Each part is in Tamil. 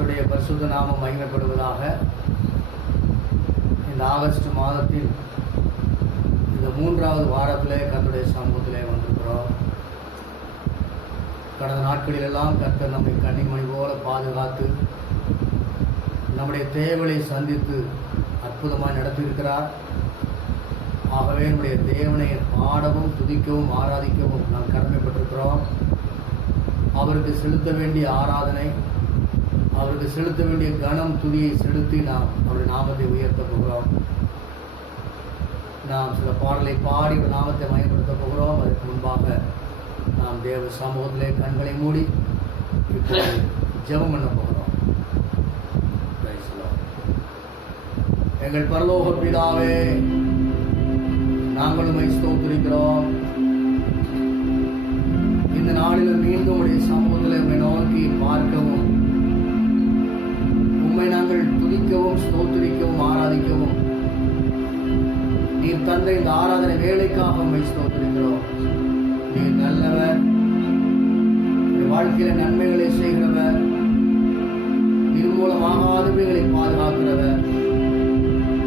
கர்த்தருடைய பரிசுத்த நாமம் மகிமைப்படுவதாக. இந்த ஆகஸ்ட் மாதத்தின் இந்த 3வது வாரத்திலே கர்த்தருடைய சமூகத்திலே வந்திருக்கிறோம். கடந்த நாட்களிலெல்லாம் கர்த்தர் நம்மை கன்னிமணி போல பாதுகாத்து நம்முடைய தேவைகளை சந்தித்து அற்புதமாக நடத்தியிருக்கிறார். ஆகவே நம்முடைய தேவனை பாடவும் துதிக்கவும் ஆராதிக்கவும் நாம் கடமைப்பட்டிருக்கிறோம். அவருக்கு செலுத்த வேண்டிய ஆராதனை, அவருக்கு செலுத்த வேண்டிய கனம் துதியை செலுத்தி நாம் அவருடைய நாமத்தை உயர்த்த போகிறோம். நாம் சில பாடலை பாடி ஒரு நாமத்தை மயப்படுத்த போகிறோம். அதற்கு முன்பாக நாம் தேவ சமூகத்திலே கண்களை மூடி இப்போது ஜெபம் பண்ண போகிறோம். எங்கள் பரலோக பிதாவே, நாங்கள் உம்மை ஸ்தோத்திரிக்கிறோம். இந்த நாளில் மீண்டும் உடைய சமூகத்தில் உம்மை நோக்கி பார்க்கவும், உம்மை நாங்கள் துதிக்கவும் ஸ்தோத்திரிக்கவும் ஆராதிக்கவும் நீர் தந்த இந்த ஆராதனை வேலைக்காக உம்மை ஸ்தோத்திரிக்கிறோம். நீர் நல்லவர், வாழ்க்கையில நன்மைகளை செய்கிறவர், நிர்மூலமாகாதவைகளை பாதுகாக்கிறவர்,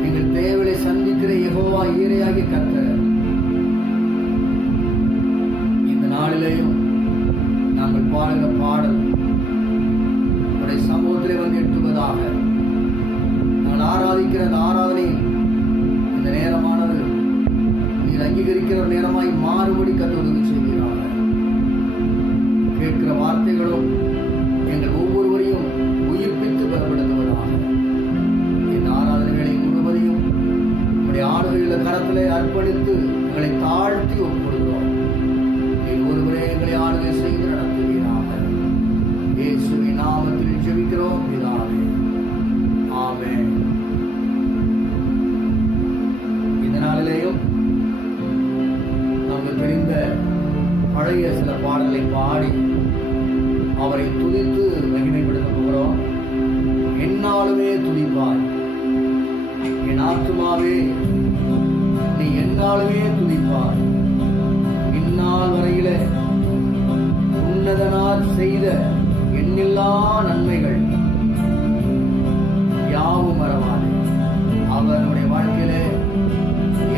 எங்கள் தேவையை சந்திக்கிற யெகோவா ஈரையாகி கர்த்தர். இந்த நாளிலேயும் நாங்கள் பாடுகிற பாடல் உடைய சமூகத்திலே வந்து எட்டுவதாக. நாங்கள் ஆராதிக்கிற அந்த ஆராதனையில் இந்த நேரமானது நீர் அங்கீகரிக்கிற ஒரு நேரமாய் மாறுபடி கற்று உதவி செய்கிறார்கள். கேட்கிற வார்த்தைகளும் எங்கள் ஒவ்வொருவரையும் உயிர்ப்பித்து பலப்படுத்துவதாக. இந்த ஆராதனை வேலை முழுவதையும் நம்முடைய ஆளுகையுள்ள கரத்திலே அர்ப்பணித்து எங்களை தாழ்த்தி ஒப்புக்கொள்கிறோம். நீர் ஒருவரே எங்களை ஆளுகை செய்து நடத்துவீராக. இயேசுவின் நாமத்தில் ஜெபிக்கிறோம் பிதாவே, ஆமென். இந்த நாளிலேயும் நமக்கு தெரிந்த பழைய சில பாடல்களை பாடி அவரை துதித்து மகிமைப்படுத்த போகிறோம். எந்நாளுமே துதிப்பாய், என் ஆத்துமாவே நீ எந்நாளுமே துதிப்பாய். இந்நாள் வரையில உன்னதனார் செய்த எண்ணில்லா நன்மைகள் யாவும் மறவாது. அவர் நம்முடைய வாழ்க்கையிலே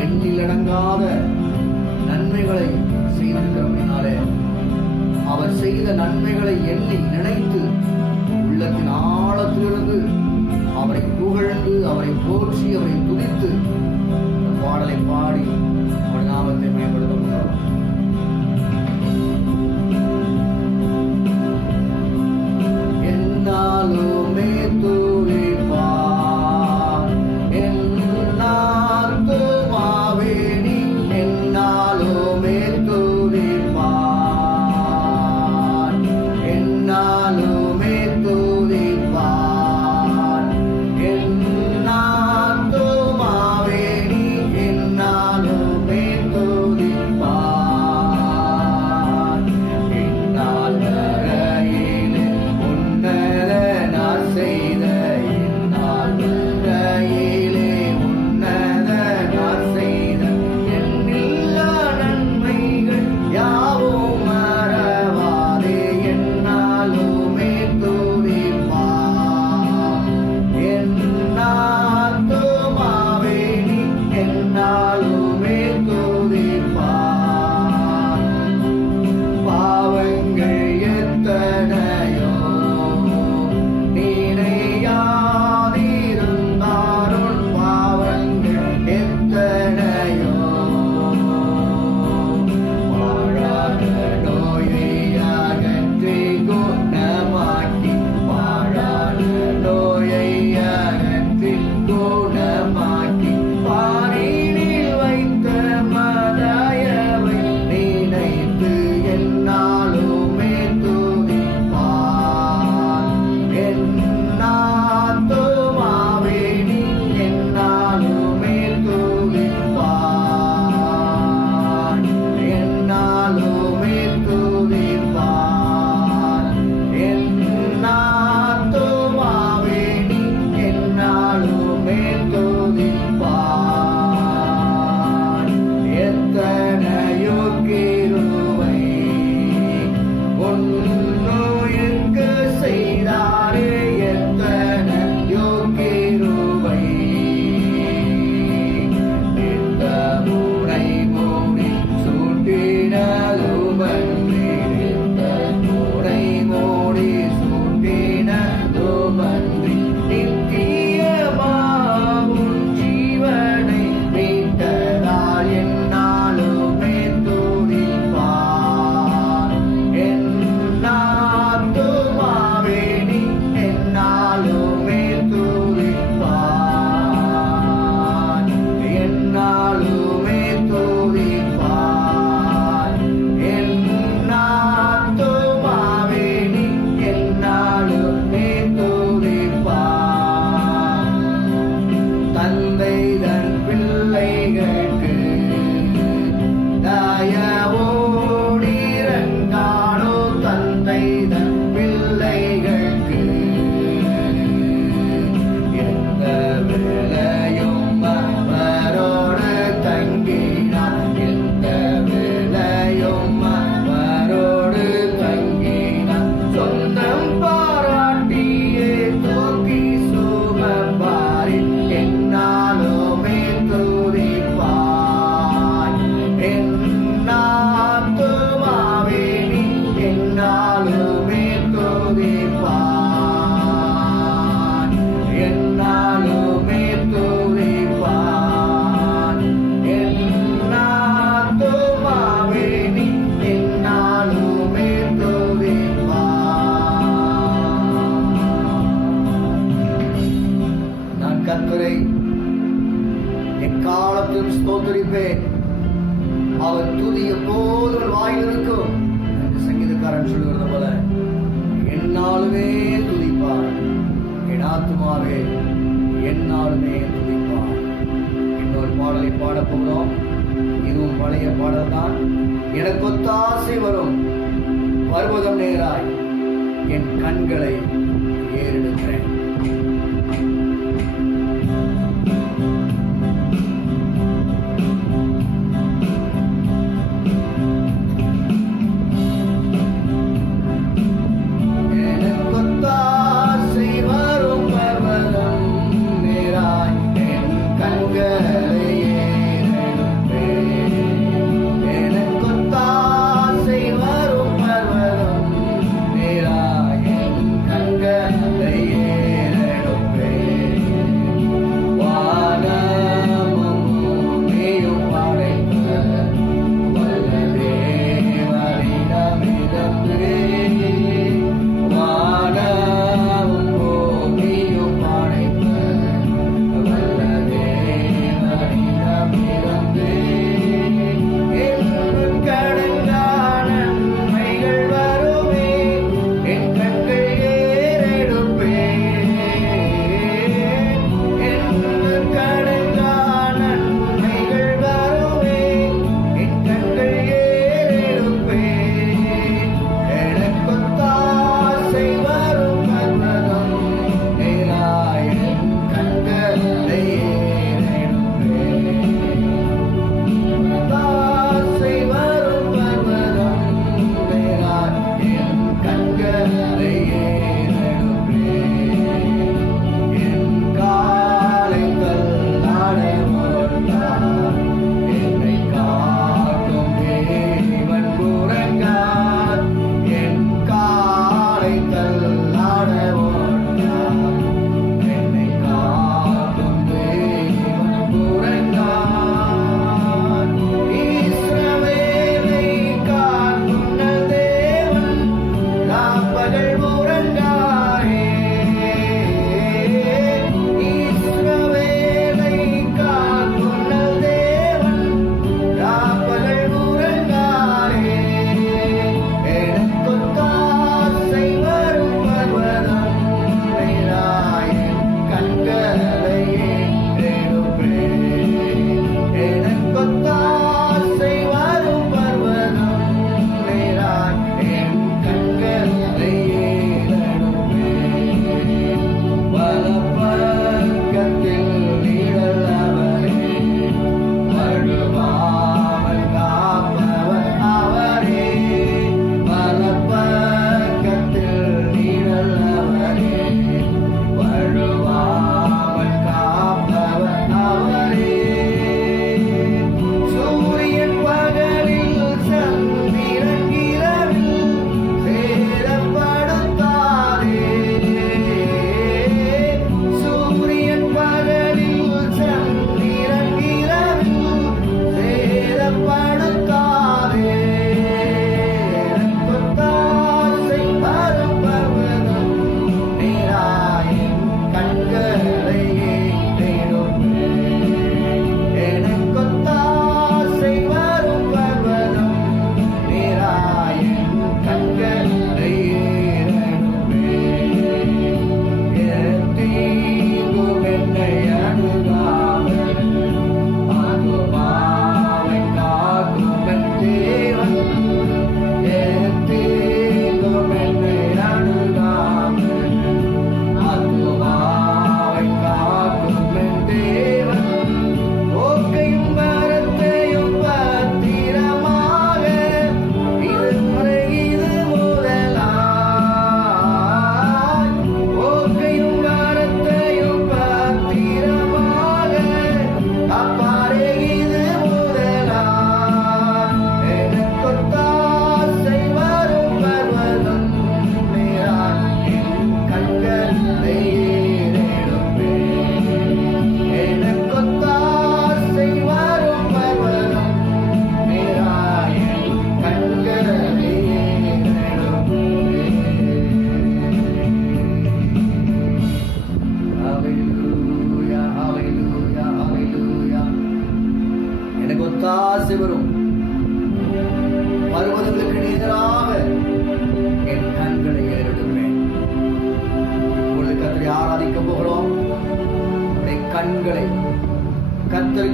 எண்ணிலடங்காத நன்மைகளை செய்திருக்கிறபடினாலே அவர் செய்த நன்மைகளை எண்ணி நினைத்து உள்ளத்தின் ஆழத்திலிருந்து அவரை புகழ்ந்து அவரை போற்றி அவரை துதித்து பாடலை பாடி அவர் நாமத்தை மேம்படுத்துகிறோம். என்னாலுமே துதிப்பார் என் ஆத்துமாவே நீ என்னாலுமே துதிப்பார், என்னாலுமே துதிப்பார். என் ஆத்துமாவே நீ என்னாலுமே துதிப்பார். எப்போதும் வாயில் இருக்கும் என்று சங்கீதக்காரன் சொல்லுகிறது போல என்னாலுமே துதிப்பார். என் ஆத்துமாவே என்னாலுமே துதிப்பார். இன்னொரு பாடலை பாடப் போகிறோம். இதுவும் பழைய பாடல் தான். எனக்கு ஒத்தாசை வரும் பர்வதம் நேராய் என் கண்களை ஏறெடுக்கிறேன். Yeah.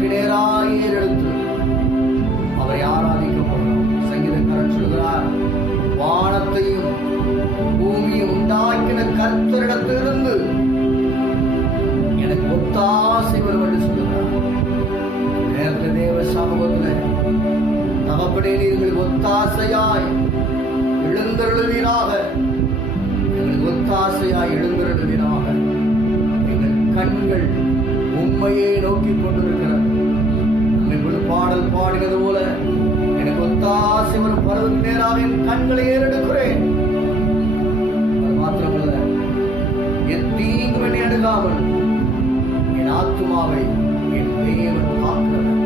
வானத்திற்கு நேராய் ஏறெடுத்து அவரை ஆராதிக்க போகிறோம். சங்கீதக்காரன் சொல்கிறார், வானத்தையும் பூமியை உண்டாக்கின கர்த்தரிடத்திலிருந்து எனக்கு ஒத்தாசை வரும் என்று சொல்லுகிறார். நேரத்தில் தேவ சமூகத்தில் தகப்பனே, எங்களுக்கு ஒத்தாசையாய் எழுந்தருளுவீராக, எங்களுக்கு ஒத்தாசையாய் எழுந்தருளுவீராக. எங்கள் கண்கள் உண்மையே நோக்கி கொண்டிருக்கிறது. நம்மை பாடல் பாடினது போல எனக்கு ஒத்தாசை வரும் பருவத்துக்கு நேராக என் கண்களை ஏறெடுக்கிறேன். அது மாத்திரமல்ல, என் தீங்கு என்னை அணுகாமல் என் ஆத்துமாவை என் தேவன் காக்கிறவர்.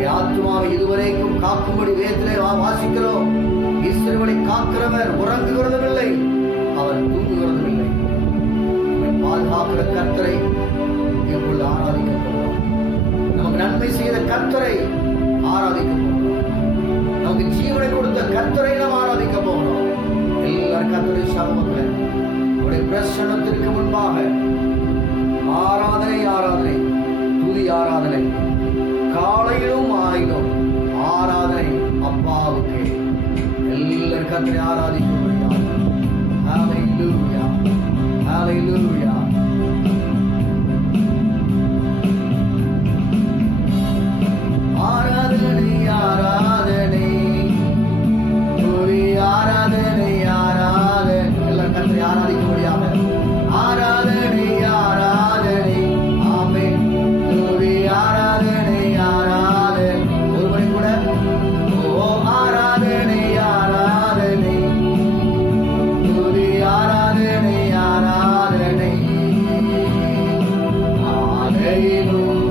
என் ஆத்துமாவை இதுவரைக்கும் காக்கும்படி வேதத்திலே வாசிக்கிறோம். இஸ்ரவேலை காக்கிறவர் உறங்குகிறதும் இல்லை, அவர் தூங்குகிறதும் இல்லை. பாதுகாக்கிற கர்த்தரை இப்பொழுது ஆராதிக்க போகிறோம். நமக்கு நன்மை செய்த கர்த்தரை ஆராதிக்க போகிறோம். நமக்கு ஜீவனை கொடுத்த கர்த்தரை நாம் ஆராதிக்க போகிறோம். எல்லாரும் கர்த்தரை சமூகத்தில் அவருடைய பிரசன்னத்திற்கு முன்பாக ஆராதனை ஆராதனை துதி ஆராதனை, காலையிலும் மாலையிலும் ஆராதனை அப்பாவுக்கு. எல்லாரும் கர்த்தரை ஆராதிக்க முடியாது. ஹல்லேலூயா, ஹல்லேலூயா. ஆராதனை ஆராதனை துதி ஆராதனை ஆராதனை. எல்லாம் கர்த்தரை ஆராதிக்க முடியாது. ஆராதனை ஆராதனை ஆமென். துதி ஆராதனை ஆராதனை. ஒருவரை கூட ஓ ஆராதனை ஆராதனை துதி ஆராதனை ஆராதனை. ஆலையிலும்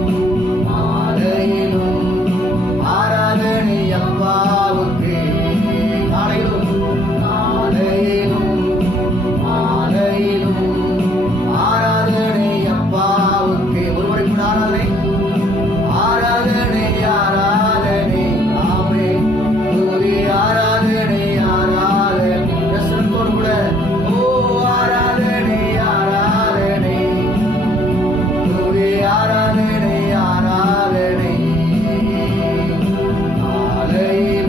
ஆலையிலும் ஆராதனை அப்பாவுக்கு. ஆலையிலும் ஆலையிலும் ஆலையிலும் ஆராதனை அப்பாவுக்கு. ஒருவரை கூட ஆராதனை ஆராதனை ஆராதனை ஆமென். துதி ஆராதனை ஆராதனை. பிரசன்னத்தோடு கூட ஓ ஆராதனை ஆராதனை துதி ஆராதனை ஆராதனை. ஆலையிலும்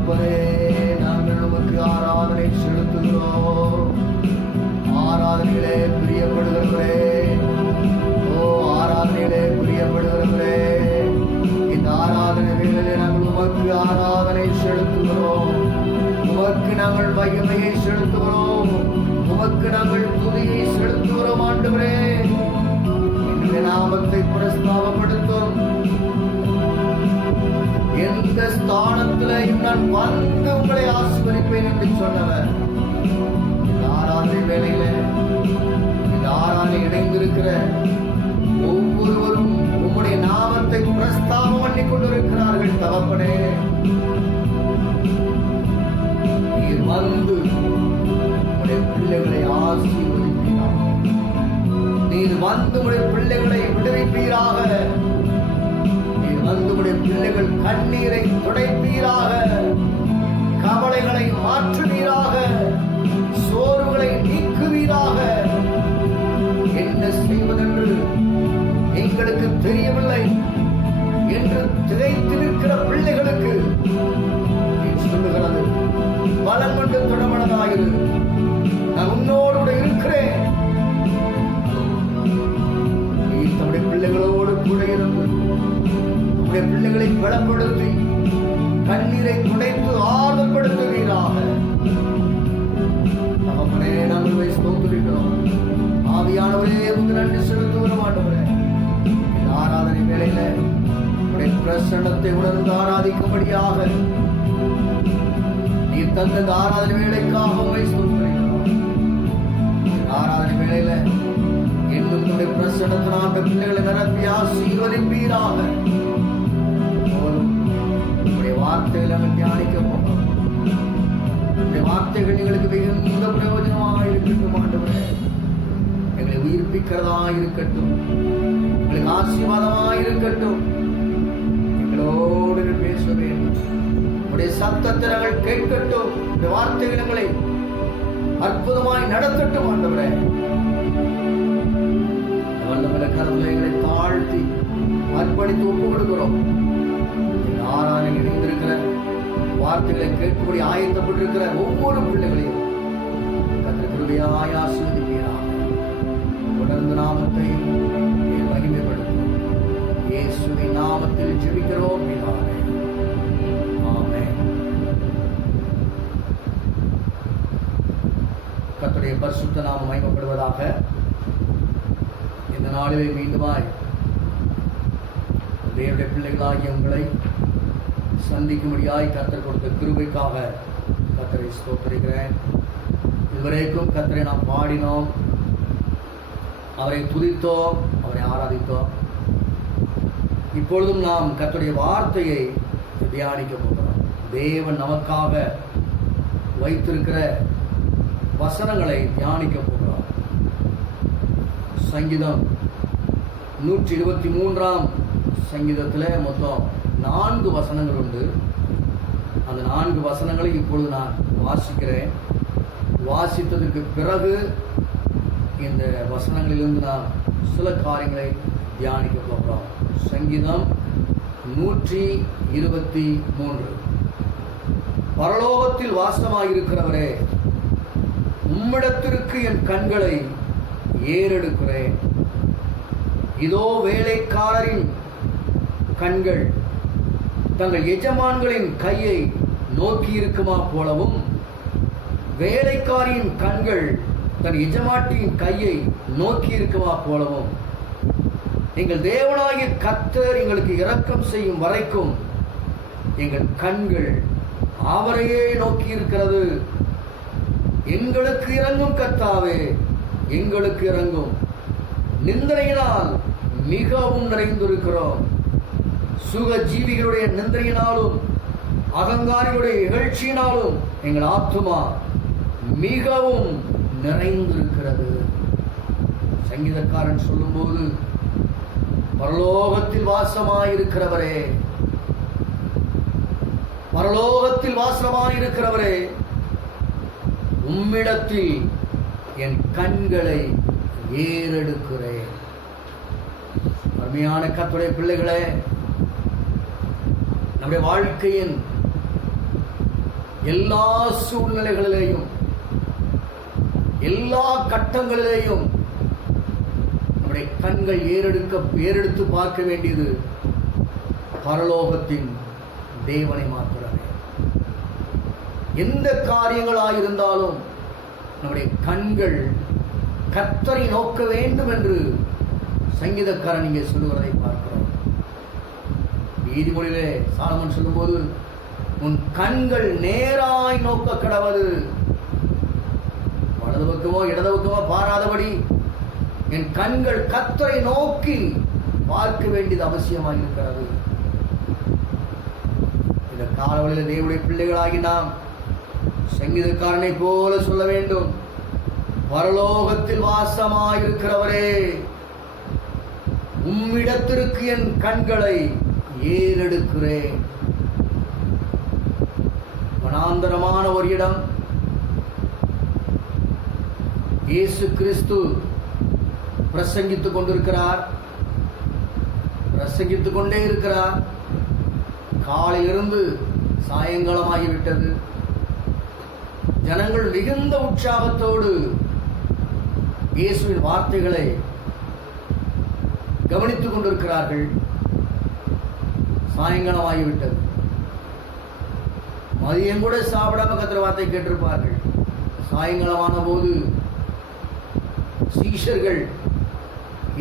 தகப்பனே, நாங்கள் உமக்கு ஆராதனை செலுத்துகிறோம். ஆராதனையிலே பிரியப்படுகிறவரே, ஆராதனையிலே பிரியப்படுகிறவரே, இந்த ஆராதனை வேளையிலே நாங்கள் உமக்கு ஆராதனை செலுத்துகிறோம். உமக்கு நாங்கள் மகிமையை செலுத்துகிறோம். உமக்கு நாங்கள் துதியை செலுத்துகிறோம். ஆண்டவரே, என்னுடைய நாமத்தை பிரஸ்தாபப்படுத்தும். எந்த ஸ்தானத்தில் நான் வந்து உங்களை ஆசீர்வதிப்பேன் என்று சொன்னவர், இந்த ஆராதனை வேளையில இந்த ஆராதனை இணைந்திருக்கிற ஒவ்வொருவரும் உம்முடைய நாமத்தை பிரஸ்தாபம் பண்ணி கொண்டிருக்கிறார்கள். தகப்பனே, நீர் வந்து உடைய பிள்ளைகளை ஆசீர்வதிப்பீராக. நீர் வந்து உடைய பிள்ளைகளை விடுவிப்பீராக. நீர் வந்து உடைய பிள்ளைகள் கண்ணீரை துடைப்பீராக. கவலைகளை மாற்றுவீராக. சோர்வுகளை நீக்குவீராக. என்ன செய்வதென்று எங்களுக்கு தெரியவில்லை என்று திகைத்து நிற்கிற பிள்ளைகளுக்கு சொல்லுகிறது, பலம் கொண்டு தொடர்பனதாயிரு, நான் உன்னோடு இருக்கிறேன். நீ தம்முடைய பிள்ளைகளோடு கூட இருந்து உடைய பிள்ளைகளை பலப்படுத்தி கண்ணீரை துடைத்து ஆறுதல்படுத்துவீராக. தகப்பனே, நாங்கள் ஸ்தோத்திரிக்கிறோம். ஆவியானவரே, உங்க நன்றி செலுத்துகிறோம். ஆண்டவரே, இந்த ஆராதனை வேளையில உடைய பிரசன்னத்தை உணர்ந்து ஆராதிக்கும்படியாக நீ தந்த ஆராதனை வேளைக்காக உங்களை ஸ்தோத்திரிக்கிறோம். ஆராதனை வேளையில இன்னும் உடைய பிரசன்னத்தினால பிள்ளைகளை நிரப்பி ஆசீர்வதிப்பீராக. உடைய வார்த்தைகளை நாங்கள் தியானிக்க போகிறோம். உடைய வார்த்தைகள் எங்களுக்கு மிகுந்த பிரயோஜனமாக இருக்கட்டும். ஆண்டவரே, எங்களை உயிர்ப்பிக்கிறதா இருக்கட்டும். எங்களுக்கு ஆசீர்வாதமாக இருக்கட்டும். எங்களோடு பேச வேண்டும். உடைய சத்தத்தை நாங்கள் கேட்கட்டும். உடைய வார்த்தைகள் எங்களை அற்புதமாய் நடத்தட்டும். ஆண்டவரே, வல்லமையுள்ள கரங்களை எங்களை தாழ்த்தி அர்ப்பணித்து ஒப்பு கொடுக்கிறோம். ஆராதனை இணைந்திருக்கிற வார்த்தைகளை கேட்கக்கூடிய ஆயத்தப்பட்டிருக்கிற ஒவ்வொரு பிள்ளைகளையும் கர்த்தர் கிருபையாய் ஆசீர்வதிப்பீராக. தொடர்ந்து நாமத்தை மகிமைப்படுத்தும். இயேசுவின் நாமத்தில் ஜெபிக்கிறோம் பிதாவே. ஆமென். கர்த்தருடைய பரிசுத்த நாமம் மகிமைப்படுவதாக. இந்த நாளிலே மீண்டுமாய் தேவனுடைய பிள்ளைகளாகிய உங்களை சந்திக்கும்படியாய் கர்த்தர் கொடுத்த கிருபைக்காக கர்த்தரை ஸ்தோத்திரிக்கிறேன். இதுவரைக்கும் கர்த்தரை நாம் பாடினோம், அவரை துதித்தோம், அவரை ஆராதித்தோம். இப்பொழுதும் நாம் கர்த்தருடைய வார்த்தையை தியானிக்க போகிறோம். தேவன் நமக்காக வைத்திருக்கிற வசனங்களை தியானிக்க போகிறோம். சங்கீதம் 123 சங்கீதத்தில் மொத்தம் 4 வசனங்கள் உண்டு. அந்த 4 வசனங்களை இப்பொழுது நான் வாசிக்கிறேன். வாசித்ததற்கு பிறகு இந்த வசனங்களிலிருந்து நாம் சில காரியங்களை தியானிக்க போகிறோம். சங்கீதம் 123. பரலோகத்தில் வாசமாயிருக்கிறவரே, உம்மிடத்திற்கு என் கண்களை ஏறெடுக்கிறேன். இதோ வேலைக்காரரின் கண்கள் தங்கள் எஜமான்களின் கையை நோக்கி இருக்குமா போலவும், வேலைக்காரியின் கண்கள் தன் எஜமாட்டியின் கையை நோக்கி இருக்குமா போலவும், எங்கள் தேவனாகிய கர்த்தர் எங்களுக்கு இரக்கம் செய்யும் வரைக்கும் எங்கள் கண்கள் அவரையே நோக்கி இருக்கிறது. எங்களுக்கு இறங்கும் கர்த்தாவே, எங்களுக்கு இறங்கும். நிந்தனையினால் மிகவும் நிறைந்திருக்கிறோம். சுக ஜீவிகளுடைய நிந்தனையினாலும் அகங்காரிகளுடைய இகழ்ச்சியினாலும் எங்கள் ஆத்துமா மிகவும் நிறைந்திருக்கிறது. சங்கீதக்காரன் சொல்லும்போது, பரலோகத்தில் வாசமாயிருக்கிறவரே, பரலோகத்தில் வாசமாயிருக்கிறவரே, உம்மிடத்தில் என் கண்களை ஏறெடுக்கிறேன். அருமையான கர்த்தருடைய பிள்ளைகளே, நம்முடைய வாழ்க்கையின் எல்லா சூழ்நிலைகளிலேயும் எல்லா கட்டங்களிலேயும் நம்முடைய கண்கள் ஏறெடுத்து பார்க்க வேண்டியது பரலோகத்தின் தேவனை மாத்திரமே. எந்த காரியங்களாயிருந்தாலும் நம்முடைய கண்கள் கர்த்தரை நோக்க வேண்டும் என்று சங்கீதக்காரன் இங்கே சொல்லுவதை பார்க்கிறோம். நீதிமொழியிலே சாலமன் சொல்லும்போது, உன் கண்கள் நேராய் நோக்க கடவது, வலது பக்கமோ இடது பக்கமோ பாராதபடி என் கண்கள் கர்த்தரை நோக்கி பார்க்க வேண்டியது அவசியமாக இருக்கிறது. இந்த காலவழியில் தேவனுடைய பிள்ளைகளாகி நாம் சங்கீதக்காரனை போல சொல்ல வேண்டும், பரலோகத்தில் வாசமாயிருக்கிறவரே, உம்மிடத்திற்கு என் கண்களை ஏறெடுக்கிறேன். வனாந்தரமான ஒரு இடம், இயேசு கிறிஸ்து பிரசங்கித்துக் கொண்டிருக்கிறார், பிரசங்கித்துக் கொண்டே இருக்கிறார். காலையிலிருந்து சாயங்காலமாகிவிட்டது. ஜனங்கள் மிகுந்த உற்சாகத்தோடு இயேசுவின் வார்த்தைகளை கவனித்துக் கொண்டிருக்கிறார்கள். சாயங்காலமாகிவிட்டது. மதியம் கூட சாப்பிடாம கர்த்தர் வார்த்தை கேட்டிருப்பார்கள். சாயங்காலமான போது சீஷர்கள்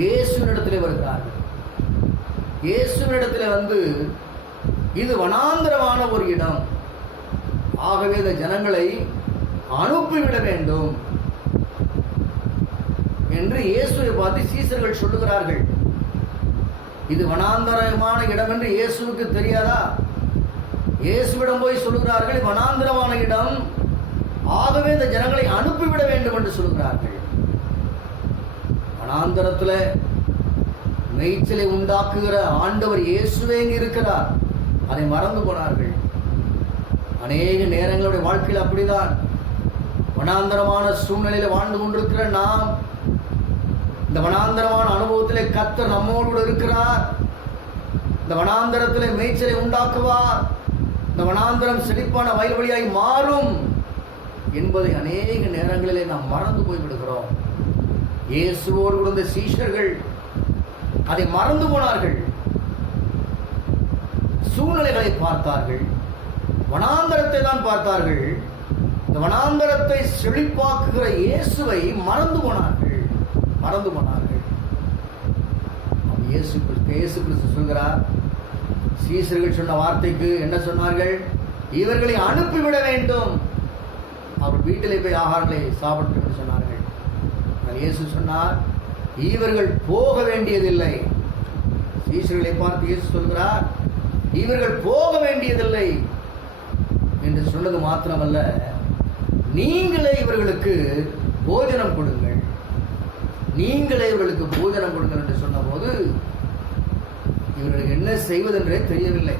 இயேசுவினிடத்தில் வருகிறார்கள். இயேசுவினிடத்தில் வந்து, இது வனாந்தரமான ஒரு இடம், ஆகவே இந்த ஜனங்களை அனுப்பிவிட வேண்டும் என்று இயேசுவை பார்த்து சீஷர்கள் சொல்லுகிறார்கள். இது வனாந்தரமான இடம் என்று இயேசுவுக்கு தெரியாதா? இயேசுவிடம் போய் சொல்லுகிறார்கள், வனாந்தரமான இடம், ஆகவே இந்த ஜனங்களை அனுப்பிவிட வேண்டும் என்று சொல்லுகிறார்கள். வனாந்தரத்தில் மேய்ச்சலை உண்டாக்குகிற ஆண்டவர் இயேசுவே இருக்கிறார், அதை மறந்து போனார்கள். அநேக நேரங்களுடைய வாழ்க்கையில் அப்படிதான். வனாந்தரமான சூழ்நிலையில் வாழ்ந்து கொண்டிருக்கிற நாம், இந்த வனாந்தரமான அனுபவத்திலே கர்த்தர் நம்மோடு இருக்கிறார், இந்த வனாந்தரத்திலே மேய்ச்சலை உண்டாக்குவார், இந்த வனாந்தரம் செழிப்பான வயல்வெளியாய் மாறும் என்பதை அநேக நேரங்களிலே நாம் மறந்து போய்விடுகிறோம். இயேசுவோடு இருந்த சீஷர்கள் அதை மறந்து போனார்கள். சூழ்நிலைகளை பார்த்தார்கள், வனாந்தரத்தை தான் பார்த்தார்கள். இந்த வனாந்தரத்தை செழிப்பாக்குகிற இயேசுவை மறந்து போனார்கள். இயேசு கிறிஸ்து சொல்கிறார், சீஷர்கள் சொன்ன வார்த்தைக்கு என்ன சொன்னார்கள்? இவர்களை அனுப்பிவிட வேண்டும், அவர் வீட்டிலே போய் ஆகாரங்களை சாப்பிட்டு என்று சொன்னார்கள். இயேசு சொன்னார், இவர்கள் போக வேண்டியதில்லை. சீஷர்களை பார்த்து இயேசு சொல்கிறார், இவர்கள் போக வேண்டியதில்லை என்று சொன்னது மாத்திரமல்ல, நீங்களே இவர்களுக்கு போஜனம் கொடுங்கள், நீங்களே இவர்களுக்கு போஜனம் கொடுங்கள் என்று சொன்னபோது இவர்களுக்கு என்ன செய்வதென்றே தெரியவில்லை.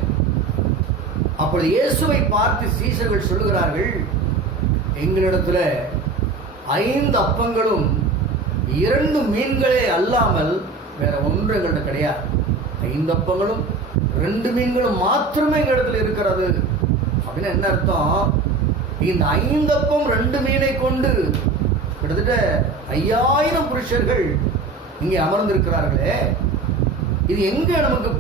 அப்பொழுது இயேசுவை பார்த்து சீஷர்கள் சொல்லுகிறார்கள், எங்களிடத்தில் 5 அப்பங்களும் 2 மீன்களே அல்லாமல் வேற ஒன்று எங்கள்கிட்ட கிடையாது. 5 அப்பங்களும் 2 மீன்களும் மாத்திரமே எங்களிடத்தில் இருக்கிறது. அப்படின்னு என்ன அர்த்தம்? இந்த 5 அப்பம் 2 மீனை கொண்டு கிட்டத்தட்ட 5000 புருஷர்கள் இங்கே அமர்ந்திருக்கிறார்களே, இது எங்க நமக்கு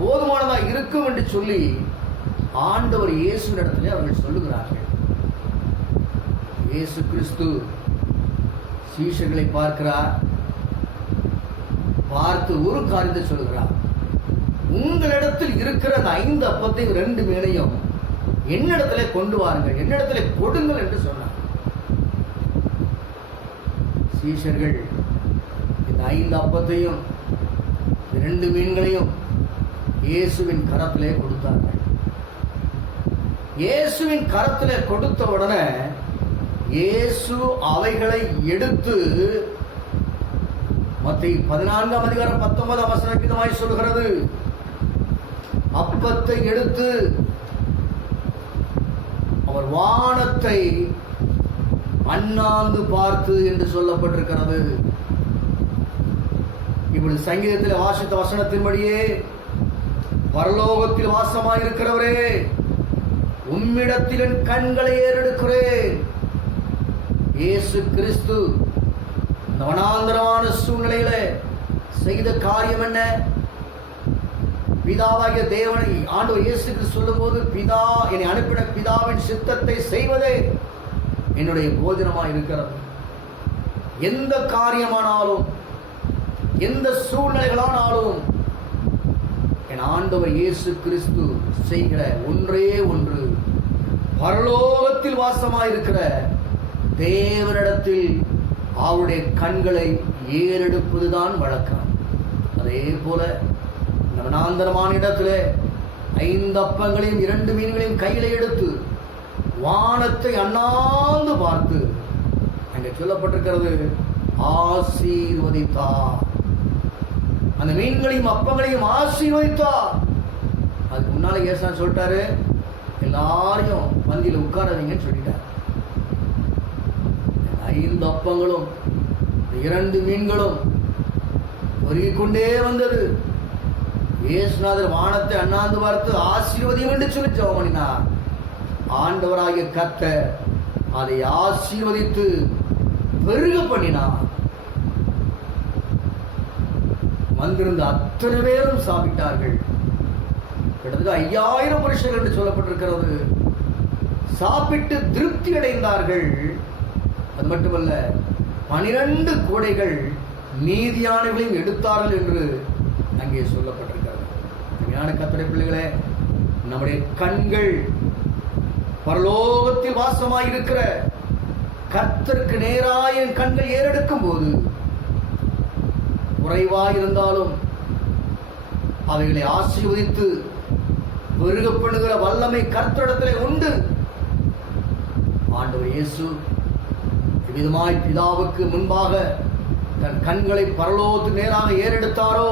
போதுமானதா இருக்கும் என்று சொல்லி ஆண்டவர் இயேசுவினிடத்திலே அவர்கள் சொல்லுகிறார்கள். இயேசு கிறிஸ்து சீஷர்களை பார்க்கிறார், பார்த்து ஒரு காரியத்தை சொல்லுகிறார், உங்களிடத்தில் இருக்கிற அந்த 5 அப்பத்தையும் 2 மீனையும் என்னிடத்திலே கொண்டு வாருங்கள், என்னிடத்திலே கொடுங்கள் என்று சொன்னார். சீஷர்கள் இந்த 5 அப்பத்தையும் 2 மீன்களையும் இயேசுவின் கரத்திலே கொடுத்தார்கள். இயேசுவின் கரத்திலே கொடுத்த உடனே இயேசு அவைகளை எடுத்து, மத்தேயு 14ஆம் அதிகாரம் 19ஆம் வசனம் விதமாய் சொல்கிறது, அப்பத்தை எடுத்து அவர் வானத்தை அண்ணாந்து பார்த்து என்று சொல்லப்பட்டிருக்கிறது. இப்படி சங்கீதத்தில் வாசித்த வசனத்தின்படியே, பரலோகத்தில் வாசமாயிருக்கிறவரே, உம்மிடத்தில் என் கண்களை ஏறெடுக்கிறேன். இயேசு கிறிஸ்து இந்த வனாந்தரமான சூழ்நிலையில செய்த காரியம் என்ன? பிதாவாகிய தேவனை ஆண்டவர் இயேசு கிறிஸ்து சொல்லும் போது, பிதா என்னை அனுப்பின பிதாவின் சித்தத்தை செய்வதே என்னுடைய போஜனமாக இருக்கிறது. எந்த காரியமானாலும் எந்த சூழ்நிலைகளானாலும் என் ஆண்டவர் இயேசு கிறிஸ்து செய்கிற ஒன்றே ஒன்று, பரலோகத்தில் வாசமாயிருக்கிற தேவனிடத்தில் அவருடைய கண்களை ஏறெடுப்பதுதான் வழக்கம். அதே போல இந்த வனாந்தரமான இடத்துல 5 அப்பங்களையும் 2 மீன்களையும் கையில எடுத்து வானத்தை அண்ணாந்து பார்த்து அங்கே சொல்லப்பட்டிருக்கிறது, ஆசீர்வதித்தார். அந்த மீன்களையும் அப்பங்களையும் ஆசீர்வதித்தார். அதுக்கு முன்னால ஏசாயா சொல்லிட்டாரு, எல்லாரையும் பந்தியில் உட்கார வைங்கன்னு சொல்லிட்டார். 5 அப்பங்களும் 2 மீன்களும் பொறுகிக்கொண்டே வந்தது. இயேசுநாதர் வானத்தை அண்ணாந்து பார்த்து ஆசீர்வதியும் என்று சொல்லி ஜெபம் பண்ணினார். ஆண்டவராகிய கர்த்தர் அதை ஆசீர்வதித்து பெருக பண்ணினார். வந்திருந்த அத்தனை பேரும் சாப்பிட்டார்கள். கிட்டத்தட்ட 5000 புருஷர்கள் என்று சொல்லப்பட்டிருக்கிறது. சாப்பிட்டு திருப்தி அடைந்தார்கள். அது மட்டுமல்ல, 12 கூடைகள் மீதியானவர்களையும் எடுத்தார்கள் என்று அங்கே சொல்லப்பட்டிருக்கிறது. கர்த்தருடைய பிள்ளைகளே, நம்முடைய கண்கள் பரலோகத்தில் வாசமாயிருக்கிற கர்த்தருக்கு நேராய கண்கள் ஏறெடுக்கும் போது குறைவாயிருந்தாலும் அவைகளை ஆசீர்வதித்து பெருகப்படுகிற வல்லமை கர்த்தரிடத்திலே உண்டு. ஆண்டவர் இயேசு விதமாய் பிதாவுக்கு முன்பாக தன் கண்களை பரலோகத்துக்கு நேராக ஏறெடுத்தாரோ,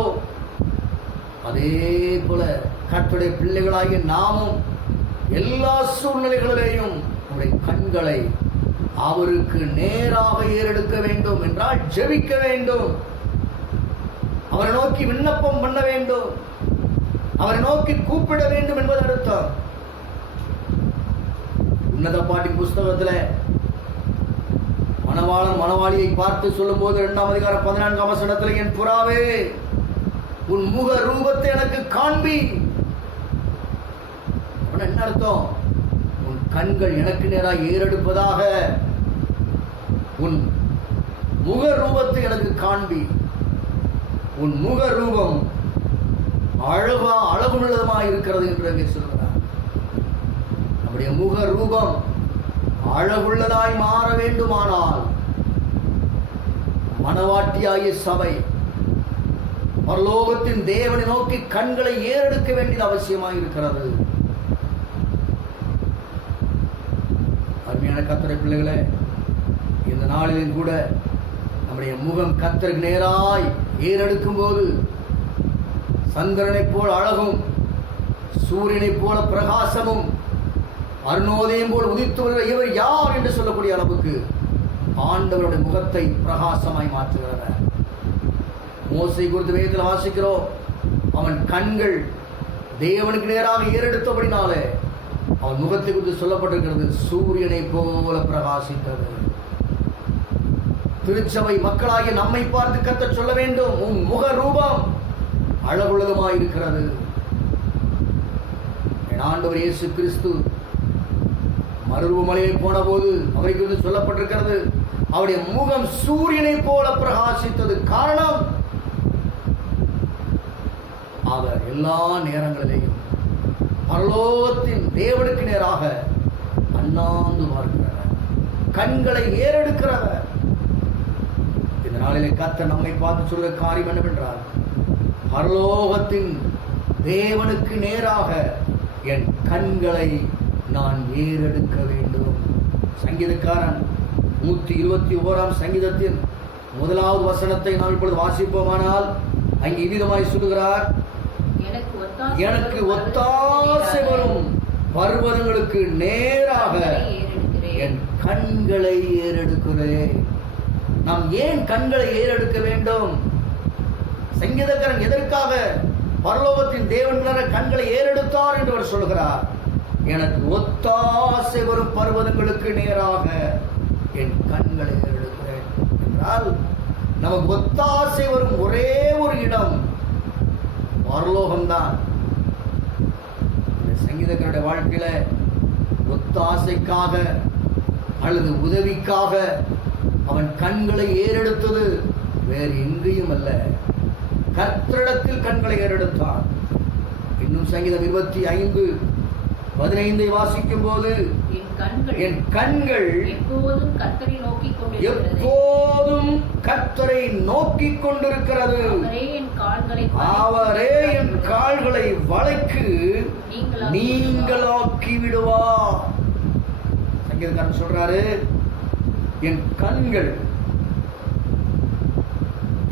அதே போல கர்த்தருடைய பிள்ளைகளாகிய நாமும் எல்லா சூழ்நிலைகளிலேயும் நம்முடைய கண்களை அவருக்கு நேராக ஏறெடுக்க வேண்டும். என்றால் ஜெபிக்க வேண்டும், அவரை நோக்கி விண்ணப்பம் பண்ண வேண்டும், அவரை நோக்கி கூப்பிட வேண்டும் என்பது அர்த்தம். உன்னத பாட்டின் புஸ்தகத்தில் மணவாளன் மணவாளியை பார்த்து சொல்லும் போது 2ஆம் அதிகாரம் 14ஆம் வசனத்தில், என் புறாவே உன் முக ரூபத்தை எனக்கு காண்பி. என்ன அர்த்தம்? உன் கண்கள் எனக்கு நேராக ஏறெடுப்பதாக, உன் முக ரூபத்தை எனக்கு காண்பி. உன் முக ரூபம் அழகுள்ளதமாக இருக்கிறது என்று சொல்கிறார். நம்முடைய முக ரூபம் அழகுள்ளதாய் மாற வேண்டுமானால் மணவாட்டியாகிய சபை பரலோகத்தின் தேவனை நோக்கி கண்களை ஏறெடுக்க வேண்டியது அவசியமாக இருக்கிறது. அருமையான கர்த்தருடைய பிள்ளைகளே, இந்த நாளிலும் கூட நம்முடைய முகம் கர்த்தருக்கு நேராய் ஏறெடுக்கும் போது சந்திரனைப் போல் அழகும், சூரியனைப் போல பிரகாசமும், அருணோதயம் போல் உதித்து வருகிற இவர் யார் என்று சொல்லக்கூடிய அளவுக்கு ஆண்டவருடைய முகத்தை பிரகாசமாய் மாற்றுகிறவர். மோசை குறித்து வேதத்தில் வாசிக்கிறோம், அவன் கண்கள் தேவனுக்கு நேராக ஏறெடுத்தபடினாலே அவன் முகத்தை குறித்து சொல்லப்பட்டிருக்கிறது, சூரியனை போல பிரகாசித்தது. திருச்சபை மக்களாகிய நம்மை பார்த்து கர்த்தர் சொல்ல வேண்டும், உன் முக ரூபம் அழகுள்ளதுமாய் இருக்கிறது. என் ஆண்டவர் இயேசு கிறிஸ்து மருவமலையில் போன போது அவரை குறித்து சொல்லப்பட்டிருக்கிறது, அவருடைய முகம் சூரியனை போல பிரகாசித்தது. காரணம், அவர் எல்லா நேரங்களிலேயும் பரலோகத்தின் தேவனுக்கு நேராக அண்ணாந்து பார்க்கிறவர், கண்களை ஏறெடுக்கிறவர். இந்த நாளிலே கர்த்தர் நம்மை பார்த்து சொல்கிற காரியம் என்னவென்றால், பரலோகத்தின் தேவனுக்கு நேராக என் கண்களை நான் ஏறெடுக்க வேண்டும். சங்கீதக்காரன் 121ஆம் சங்கீதத்தின் 1வது வசனத்தை நாம் இப்பொழுது வாசிப்போமானால் அங்கே இவ்விதமாய் சொல்லுகிறார், எனக்கு ஒத்தாசை வரும் பர்வதங்களுக்கு நேராக என் கண்களை ஏறெடுக்கிறேன். நாம் ஏன் கண்களை ஏறெடுக்க வேண்டும்? சங்கீதக்காரன் எதற்காக பரலோகத்தின் தேவன் கண்களை ஏறெடுத்தார் என்று அவர் சொல்கிறார். எனக்கு ஒத்தாசை வரும் பர்வதங்களுக்கு நேராக என் கண்களை ஏறெடுக்கிறேன் என்றால், நமக்கு ஒத்தாசை வரும் ஒரே ஒரு இடம் பரலோகம்தான். சங்கீதக்காரருடைய வாழ்க்கையில ஒத்தாசைக்காக அல்லது உதவிக்காக அவன் கண்களை ஏறெடுத்தது வேறு எங்கேயும் அல்ல, கர்த்தரிடத்தில் கண்களை ஏறெடுத்தான். இன்னும் சங்கீதம் 25:15 வாசிக்கும் போது, என் கண்கள் எப்போதும் கர்த்தரை நோக்கிக் கொண்டிருக்கிறது, அவரே என் கால்களை வளைக்கு நீங்களாக்கி விடுவார். சங்கீதக்காரன் சொல்றாரு, என் கண்கள்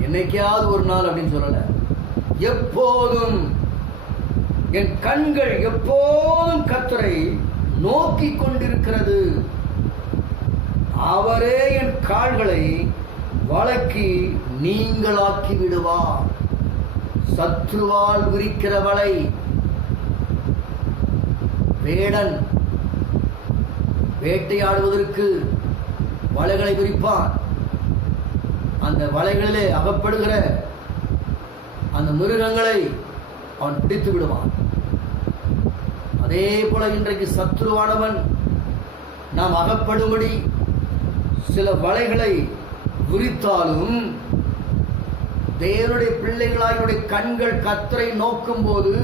என்னைக்காவது ஒரு நாள் அப்படின்னு சொல்லல, எப்போதும் என் கண்கள் எப்போதும் கர்த்தரை நோக்கிக் கொண்டிருக்கிறது, அவரே என் கால்களை வளைக்கி நீங்களாக்கி விடுவார். சத்ருவால் விரிக்கிற வலை, வேடன் வேட்டையாடுவதற்கு வலைகளை விரிப்பான். அந்த வலைகளிலே அகப்படுகிற அந்த மிருகங்களை அவன் பிடித்து விடுவான். அதே போல இன்றைக்கு சத்ருவானவன் நாம் அகப்படும்படி சில வலைகளை விரித்தாலும், தேவனுடைய பிள்ளைகளாயுடைய கண்கள் கர்த்தரை நோக்கும் போது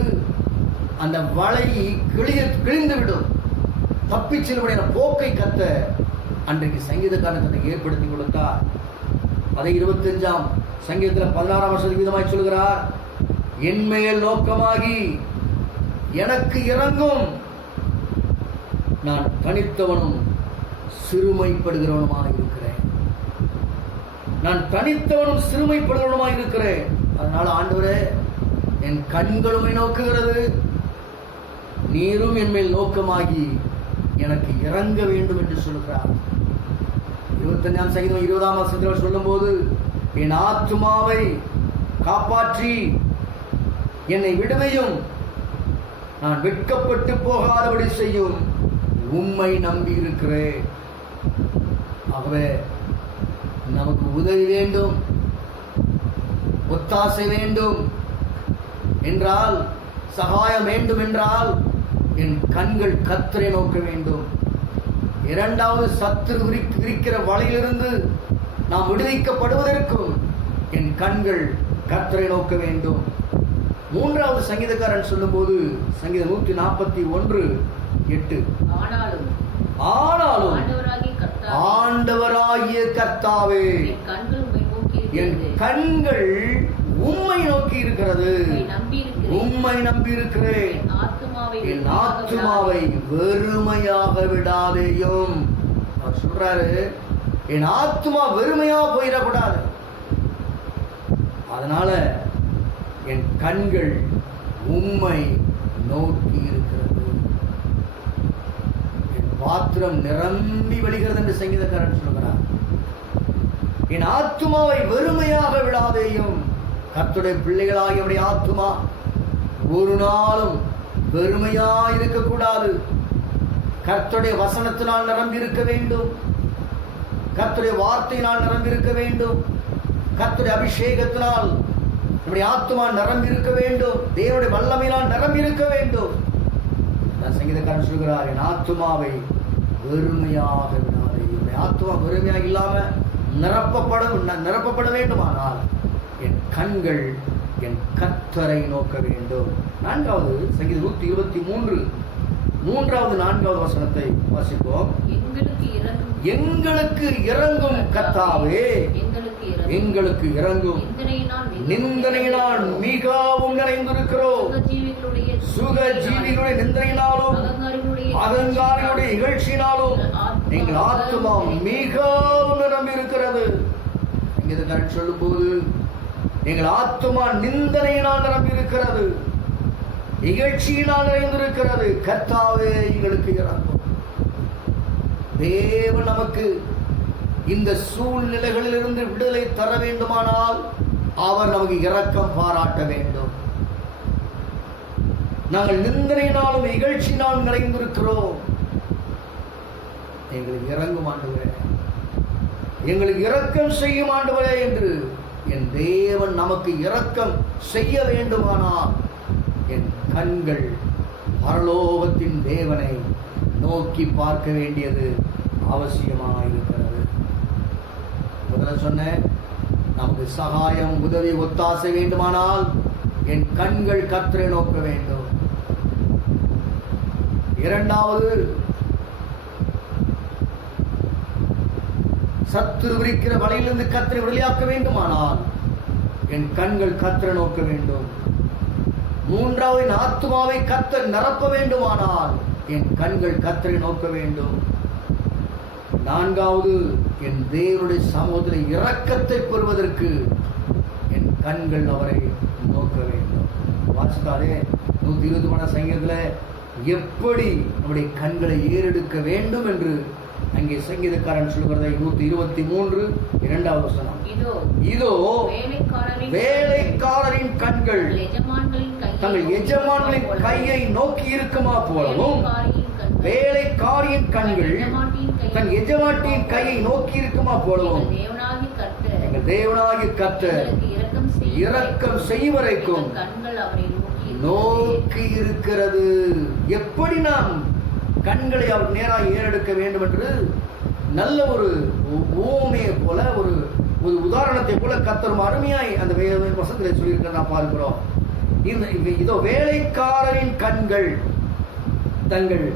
அந்த வலை கிழிந்துவிடும். தப்பிச் செல்லும்படியான போக்கை கர்த்தர் அன்றைக்கு சங்கீதக்காரனுக்கு ஏற்படுத்தி கொடுத்தார். அதை 25ஆம் சங்கீதத்தில் 16ஆம் வசனம் விதமாய் சொல்கிறார், என்மேல் நோக்கமாகி எனக்கு இறங்கும், நான் தனித்தவனும் சிறுமைப்படுகிறவனுமாக இருக்கிறேன். நான் தனித்தவனும் சிறுமைப்படுகிறவனுமாக இருக்கிறேன். அதனால ஆண்டவரே, என் கண்களுமை நோக்குகிறது, நீரும் என் மேல் நோக்கமாகி எனக்கு இறங்க வேண்டும் என்று சொல்கிறார். 25ஆம் சங்கீதம் 20ஆம் வசனத்தில் சொல்லும் போது, என் ஆத்துமாவை காப்பாற்றி என்னை விடுவையும், நான் வெட்கப்பட்டு போகாதபடி செய்யும், உம்மை நம்பி இருக்கிறேன். ஆகவே நமக்கு உதவி வேண்டும், ஒத்தாசை வேண்டும் என்றால், சகாயம் வேண்டும் என்றால், என் கண்கள் கர்த்தரை நோக்க வேண்டும். இரண்டாவது, சத்துரு விரிக்கிற வலையிலிருந்து நாம் விடுவிக்கப்படுவதற்கும் என் கண்கள் கர்த்தரை நோக்க வேண்டும். மூன்றாவது சங்கீதக்காரன் சொல்லும் போது, சங்கீதம் 141:8, ஆனாலும் ஆண்டவராகிய கர்த்தாவே என் கண்கள் உம்மை நோக்கி இருக்கிறது, உம்மை நம்பி இருக்கிறேன். என் ஆத்துமாவை வெறுமையாக விடாதேயும். அவர் சொல்றாரு, என் ஆத்துமா வெறுமையா போயிடக்கூடாது. அதனால என் கண்கள் உம்மை நோக்கி இருக்கிறது, என் பாத்திரம் நிரம்பி வழிகிறது என்று சங்கீதக்காரன் சொல்கிறார். என் ஆத்துமாவை வெறுமையாக விடாதேயும். கர்த்தருடைய பிள்ளைகளாகிய நம்முடைய ஆத்துமா ஒரு நாளும் வெறுமையா இருக்கக்கூடாது. கர்த்தருடைய வசனத்தினால் நிரம்பி இருக்க வேண்டும், கர்த்தருடைய வார்த்தையினால் நிரம்பி இருக்க வேண்டும், கர்த்தருடைய அபிஷேகத்தினால் நம்முடைய ஆத்துமா நிரம்பி இருக்க வேண்டும், தேவனுடைய வல்லமையினால் நிரம்பி இருக்க வேண்டும். சங்கீதக்காரன் சொல்கிறார், என் ஆத்துமாவை வெறுமையாக விடாதே. என்னுடைய ஆத்துமா வெறுமையாக இல்லாம நிரப்பப்பட வேண்டுமானால் என் கண்கள் என் கர்த்தரை நோக்க வேண்டும். நான்காவது சங்கீதம் 123:3-4 வசனத்தை வாசிப்போம். எங்களுக்கு இறங்கும் கர்த்தாவே, எங்களுக்கு இறங்கும். நிந்தனையினால் மிகவும் நிறைந்திருக்கிறோம். சுக ஜீவிகளுடைய நிந்தனையினாலும் அகங்காரிகளுடைய இகழ்ச்சியினாலும் எங்கள் ஆத்துமா மிகவும் நிரம்பி இருக்கிறது. இங்கே சொல்லும் போது, எங்கள் ஆத்துமா நிந்தனையினால் நிரம்பி இருக்கிறது, இகழ்ச்சியினால் நிறைந்திருக்கிறது. கர்த்தாவே எங்களுக்கு இறங்கும். தேவன் நமக்கு இந்த சூழ்நிலைகளிலிருந்து விடுதலை தர வேண்டுமானால் அவர் நமக்கு இரக்கம் பாராட்ட வேண்டும். நாங்கள் நிந்தனையினாலும் இகழ்ச்சியினாலும் நிறைந்திருக்கிறோம். எங்களுக்கு இறங்கும் ஆண்டவரே, எங்களுக்கு இரக்கம் செய்யும் ஆண்டவரே என்று என் தேவன் நமக்கு இரக்கம் செய்ய வேண்டுமானால் என் கண்கள் பரலோகத்தின் தேவனை நோக்கி பார்க்க வேண்டியது அவசியமாயிருக்கிறது. முதல்ல சொன்னேன், நமக்கு சகாயம், உதவி, ஒத்தாசை வேண்டுமானால் என் கண்கள் கர்த்தரை நோக்க வேண்டும். இரண்டாவது, சத்துரு விரிக்கிற வலையிலிருந்து கர்த்தரை விடுதலையாக்க வேண்டுமானால் என் கண்கள் கர்த்தரை நோக்க வேண்டும். மூன்றாவது, என் ஆத்துமாவை கர்த்தர் நிரப்ப வேண்டுமானால் என் கண்கள் கர்த்தரை நோக்க வேண்டும். நான்காவது, என் தேவனுடைய சமூகத்தில் இரக்கத்தை பெறுவதற்கு என் கண்கள் அவரை நோக்க வேண்டும். வாசித்தாலே 120 சங்கீதத்தில் எப்படி நம்முடைய கண்களை ஏறெடுக்க வேண்டும் என்று அங்கே சங்கீதக்காரன் சொல்கிறதை 123 2வது வசனம். இதோ வேலைக்காரரின் கண்கள் தங்கள் எஜமான்களின் கையை நோக்கி இருக்குமா போலவும், வேலைக்காரியின் கண்கள் தன் எஜமாட்டியின் கையை நோக்கி இருக்குமா போலவும் எங்கள் தேவனாகிய கர்த்தர் இரக்கம் செய்யும் வரைக்கும் நோக்கி இருக்கிறது. எப்படி நாம் கண்களை அவர் நேராக ஏறெடுக்க வேண்டும் என்று நல்ல ஒரு ஊமையை போல, ஒரு உதாரணத்தை போல கர்த்தர் அருமையாய் அந்த வசனத்தில் சொல்லியிருக்க நாம் பார்க்கிறோம். இதோ வேலைக்காரரின் கண்கள் தங்கள்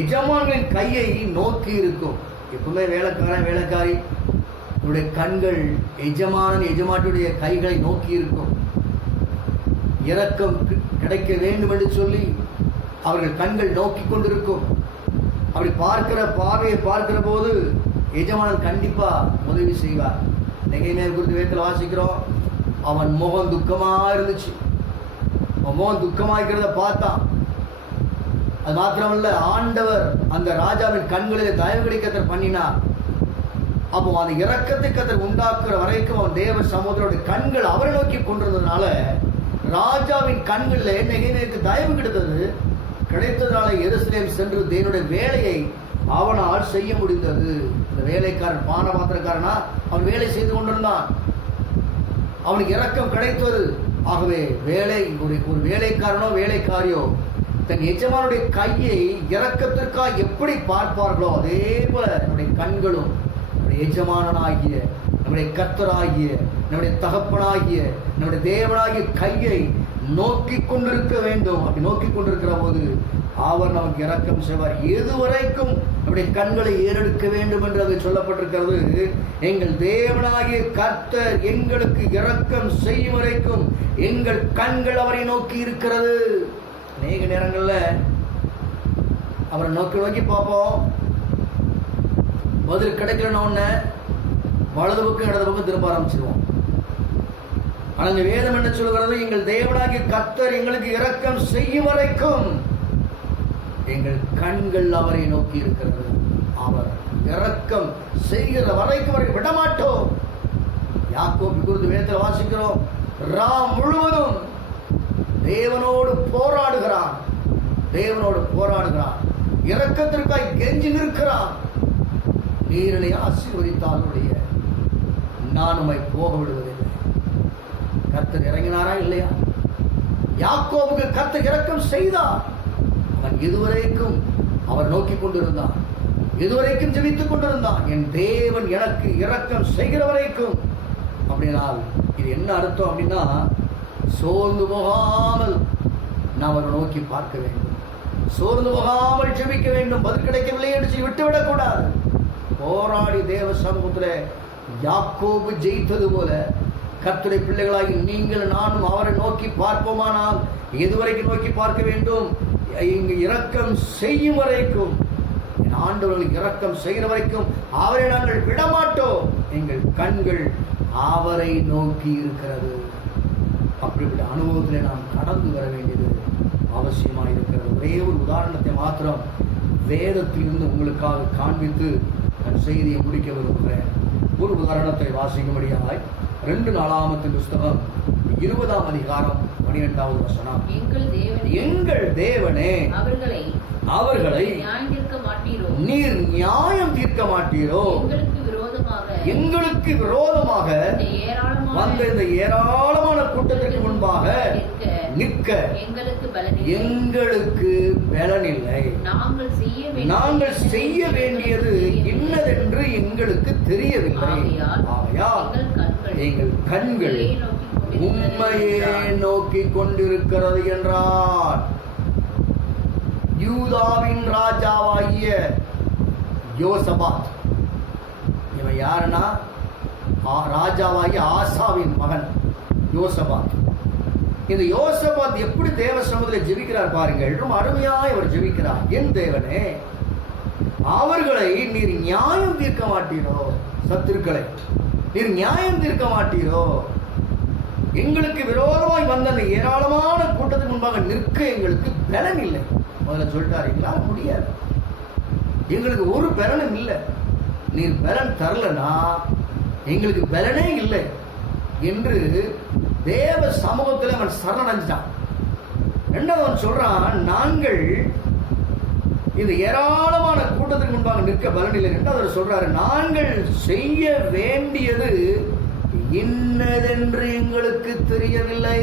எஜமான்களின் கையை நோக்கி இருக்கும். எப்பவுமே வேலைக்காரன் வேலைக்காரி கண்கள் எஜமானன் எஜமானுடைய கைகளை நோக்கி இருக்கும். இரக்கம் கிடைக்க வேண்டும் என்று சொல்லி அவர்கள் கண்கள் நோக்கி கொண்டிருக்கும். அப்படி பார்க்கிற பார்வையை பார்க்கிற போது எஜமானன் கண்டிப்பா உதவி செய்வார். நெகேமியா குறித்து வேதத்தில் வாசிக்கிறோம், அவன் முகம் துக்கமா இருந்துச்சு. அவன் முகம் துக்கமா இருக்கிறத பார்த்தான். அது மாத்திரமல்ல, ஆண்டவர் அந்த ராஜாவின் கண்களில் தயவு கிடைக்க பண்ணினார். அப்போ அந்த இரக்கத்தை கத்தர் உண்டாக்குற வரைக்கும் அவன் தேவ சமுத்திரோட கண்கள் அவரை நோக்கி கொண்டிருந்ததுனால ராஜாவின் கண்களில் நெகேமியாவுக்கு தயவு கிடைத்ததுனால எருசலேம் சென்று தேவனுடைய வேலையை அவனால் செய்ய முடிந்தது. இந்த வேலைக்காரன் பானபாத்திரக்காரனா அவன் வேலை செய்து கொண்டிருந்தான். அவனுக்கு இரக்கம் கிடைத்தது. ஆகவே ஒரு வேலைக்காரனோ வேலைக்காரியோ தன் எஜமானுடைய கையை இரக்கத்திற்காக எப்படி பார்ப்பார்களோ அதே போல நம்முடைய கண்களும் நம்முடைய எஜமானனாகிய நம்முடைய கர்த்தராகிய நம்முடைய தகப்பனாகிய நம்முடைய தேவனாகிய கையை நோக்கி கொண்டிருக்க வேண்டும். அப்படி நோக்கி கொண்டிருக்கிற போது அவர் நமக்கு இரக்கம் செய்வார். எதுவரைக்கும் நம்முடைய கண்களை ஏறெடுக்க வேண்டும் என்று அது சொல்லப்பட்டிருக்கிறது. எங்கள் தேவனாகிய கர்த்தர் எங்களுக்கு இரக்கம் செய்யும் வரைக்கும் எங்கள் கண்கள் அவரை நோக்கி இருக்கிறது. அநேக நேரங்கள்ல அவரை நோக்கி நோக்கி பார்ப்போம், பதில் கிடைக்கலன்னு வலது பக்கம் இடது பக்கம் திரும்ப ஆரம்பிச்சிருவோம். ஆனால் இந்த வேதம் என்ன சொல்கிறது? எங்கள் தேவனாகிய கர்த்தர் எங்களுக்கு இரக்கம் செய்யும் வரைக்கும் எங்கள் கண்கள் அவரை நோக்கி இருக்கிறது. அவர் இரக்கம் செய்கிற வரைக்கும் அவரை விடமாட்டோம். யாக்கோபு குறித்து வேதத்தில் வாசிக்கிறோம், ராம் முழுவதும் தேவனோடு போராடுகிறான். இரக்கத்திற்காய் கெஞ்சி நிற்கிறான். நீரனை ஆசீர்வதித்தாலுடைய நான் உம்மை போக விடுவதில்லை. கர்த்தர் இறங்கினாரா இல்லையா? யாக்கோபுக்கு கர்த்தர் இரக்கம் செய்தார். அவன் இதுவரைக்கும் அவர் நோக்கி கொண்டிருந்தான், இதுவரைக்கும் ஜெபித்துக் கொண்டிருந்தான். என் தேவன் எனக்கு இரக்கம் செய்கிற வரைக்கும். அப்படினால் இது என்ன அர்த்தம் அப்படின்னா, சோர்ந்து போகாமல் நாம் அவரை நோக்கி பார்க்க வேண்டும், சோர்ந்து போகாமல் ஜெபிக்க வேண்டும். பதில் கிடைக்கவில்லை என்று விட்டுவிடக் கூடாது. போராடி தேவ சமூகத்தில் யாக்கோபு ஜெயித்தது போல கர்த்தருடைய பிள்ளைகளாகி நீங்கள் நானும் அவரை நோக்கி பார்ப்போமானால் எதுவரைக்கும் நோக்கி பார்க்க வேண்டும்? இங்கு இரக்கம் செய்யும் வரைக்கும், என் ஆண்டவர்களுக்கு இரக்கம் செய்கிற வரைக்கும் அவரை நாங்கள் விடமாட்டோம். எங்கள் கண்கள் அவரை நோக்கி இருக்கிறது. அப்படிப்பட்ட அனுபவத்தில் நாம் கடந்து வர வேண்டியது அவசியமாக இருக்கிறது. ஒரே ஒரு உதாரணத்தை மாத்திரம் வேதத்திலிருந்து உங்களுக்காக காண்பித்து நான் செய்தியை முடிக்க விரும்புகிறேன். ஒரு உதாரணத்தை வாசிக்கும்படியாய் 2 நாளாகமத்தின் புஸ்தகம் 20ஆம் அதிகாரம் 12வது வசனம். எங்கள் தேவனே அவர்களை நீர் நியாயம் தீர்க்க மாட்டீரோ, எங்களுக்கு விரோதமாக வந்த இந்த ஏராளமான கூட்டத்திற்கு முன்பாக நிற்க எங்களுக்கு பலனில்லை. நாங்கள் செய்ய வேண்டியது இன்னதென்று எங்களுக்கு தெரியவில்லை. ஆகையால் எங்கள் கண்கள் உம்மையே நோக்கி கொண்டிருக்கிறது என்றார். யூதாவின் ராஜாவாகிய யோசபாத், இவன் யாருன்னா ராஜாவாகிய ஆசாவின் மகன் யோசபாத். இந்த யோசபாத் எப்படி தேவ சமூகத்தில் ஜெபிக்கிறார் பாருங்கள். ரொம்ப அருமையாய் அவர் ஜெபிக்கிறார். என் தேவனே, அவர்களை நீர் நியாயம் தீர்க்க மாட்டீரோ, சத்துருக்களை நீர் நியாயம் தீர்க்க மாட்டீரோ, எங்களுக்கு விரோதமாய் வந்த அந்த ஏராளமான கூட்டத்துக்கு முன்பாக நிற்க எங்களுக்கு பலன் இல்லை. முதல்ல சொல்லிட்டாரு, எங்களால் முடியாது, எங்களுக்கு ஒரு பலனும் இல்லை, நீர் பலன் தரலனா எங்களுக்கு பலனே இல்லை என்று தேவ சமூகத்தில் அவன் சரணடைஞ்சான். ரெண்டாவது அவன் சொல்றான், நாங்கள் இந்த ஏராளமான கூட்டத்துக்கு முன்பாக நிற்க பலன் இல்லை. ரெண்டாவது சொல்றாரு, நாங்கள் செய்ய வேண்டியது இன்னதென்று எங்களுக்கு தெரியவில்லை.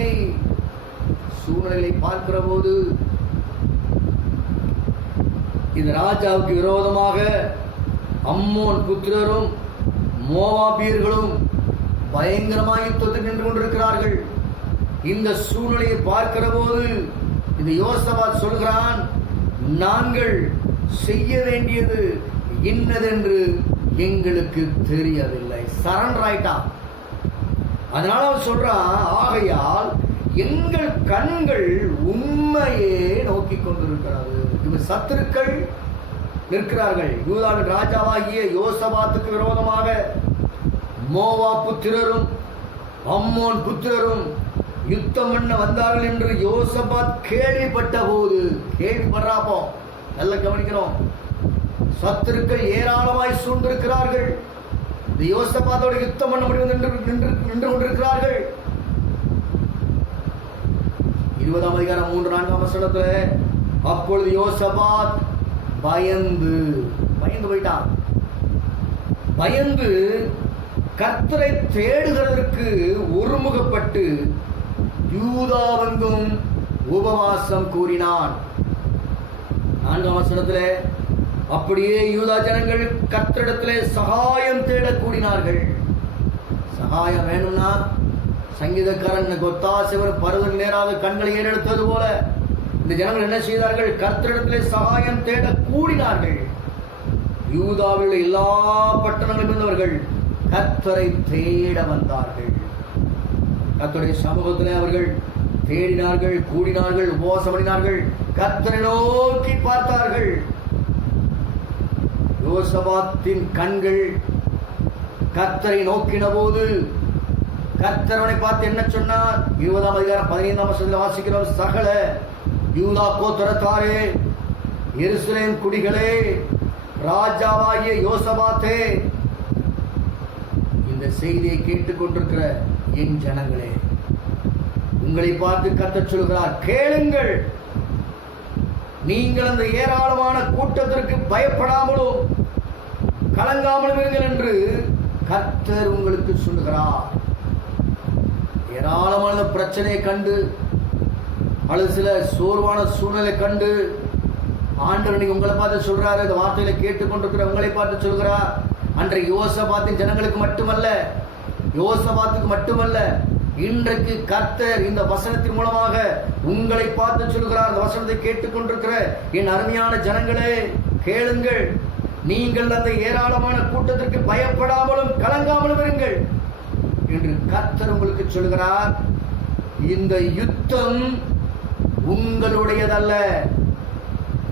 சூழ்நிலை பார்க்கிற போது இந்த ராஜாவுக்கு விரோதமாக அம்மோன் புத்திரரும் மோவாபியர்களும் பயங்கரமாக யுத்தத்தில் நின்று கொண்டிருக்கிறார்கள். இந்த சூழ்நிலையை பார்க்கிற போது இந்த யோசபாத் சொல்கிறான், நாங்கள் செய்ய வேண்டியது இன்னதென்று எங்களுக்கு தெரியவில்லை. சரண்டர் ஆயிட்டான். அதனால அவன் சொல்றான், ஆகையால் எங்கள் கண்கள் உண்மையே நோக்கி கொண்டிருக்கிறது. இவர் சத்துருக்கள் நிற்கிறார்கள். யூதாவின் ராஜாவாகிய யோசபாத்துக்கு விரோதமாக மோவா புத்திரரும் அம்மோன் புத்திரரும் யுத்தம் பண்ண வந்தார்கள் என்று யோசபாத் கேள்விப்பட்ட போது, கேள்விப்படுறாப்போ நல்ல கவனிக்கிறோம், சத்துருக்கள் ஏராளமாய் சூழ்ந்திருக்கிறார்கள். இந்த யோசபாத்தோட யுத்தம் பண்ண முடியும் நின்று கொண்டிருக்கிறார்கள். 20ஆம் அதிகாரம் 3-4 வசனத்துல, அப்பொழுது யோசபாத் பயந்து போயிட்டான். பயந்து கர்த்தரை தேடுகிறதற்கு ஒருமுகப்பட்டு யூதாவெங்கும் உபவாசம் கூறினான். 4ஆம் வசனத்திலே, அப்படியே யூதா ஜனங்கள் கர்த்தரிடத்திலே சகாயம் தேட கூடினார்கள். சகாயம் வேணும்னா சங்கீதக்காரன் கொத்தாசிவர் பருவம் நேராத கண்களை ஏறெடுத்தது போல இந்த ஜனங்கள் என்ன செய்தார்கள்? கர்த்தரிடத்திலே சகாயம் தேட கூடினார்கள். யூதாவில் எல்லா பட்டணங்களில் இருந்தவர்கள் கர்த்தரை தேட வந்தார்கள். கர்த்தருடைய சமூகத்திலே அவர்கள் தேடினார்கள், கூடினார்கள், உபவாசம் பண்ணினார்கள், கர்த்தரை நோக்கி பார்த்தார்கள். யோசபாத்தின் கண்கள் கர்த்தரை நோக்கின போது கர்த்தரனை பார்த்து என்ன சொன்னார்? 20ஆம் அதிகாரம் 15ஆம் வசனத்தில் வாசிக்கிறோம், சகல யூதா கோத்திரத்தாரே, எருசலேம் குடிகளே, ராஜாவாகிய யோசபாத்தே, இந்த செய்தியை கேட்டுக்கொண்டிருக்கிற என் ஜனங்களே, உங்களை பார்த்து கர்த்தர் சொல்கிறார், கேளுங்கள். நீங்கள் அந்த ஏராளமான கூட்டத்திற்கு பயப்படாமலும் கலங்காமலும் இருங்கள் என்று கர்த்தர் உங்களுக்கு சொல்லுகிறார். ஏராளமான பிரச்சனையை கண்டு அல்லது சில சோர்வான சூழ்நிலை கண்டு ஆண்டவர் நீங்க உங்களை பார்த்து சொல்றாரு, இந்த வார்த்தைகளை கேட்டுக்கொண்டிருக்கிற உங்களை பார்த்து சொல்கிறார், அன்றைய யோசபாத்தின் ஜனங்களுக்கு மட்டுமல்ல, இன்றைக்கு கர்த்தர் இந்த வசனத்தின் மூலமாக உங்களை பார்த்து சொல்கிறார். இந்த வசனத்தை கேட்டுக்கொண்டிருக்கிற என் அருமையான ஜனங்களே, கேளுங்கள். நீங்கள் அந்த ஏராளமான கூட்டத்திற்கு பயப்படாமலும் கலங்காமலும் இருங்கள் என்று கர்த்தர் உங்களுக்கு சொல்கிறார். இந்த யுத்தம் உங்களுடையதல்ல,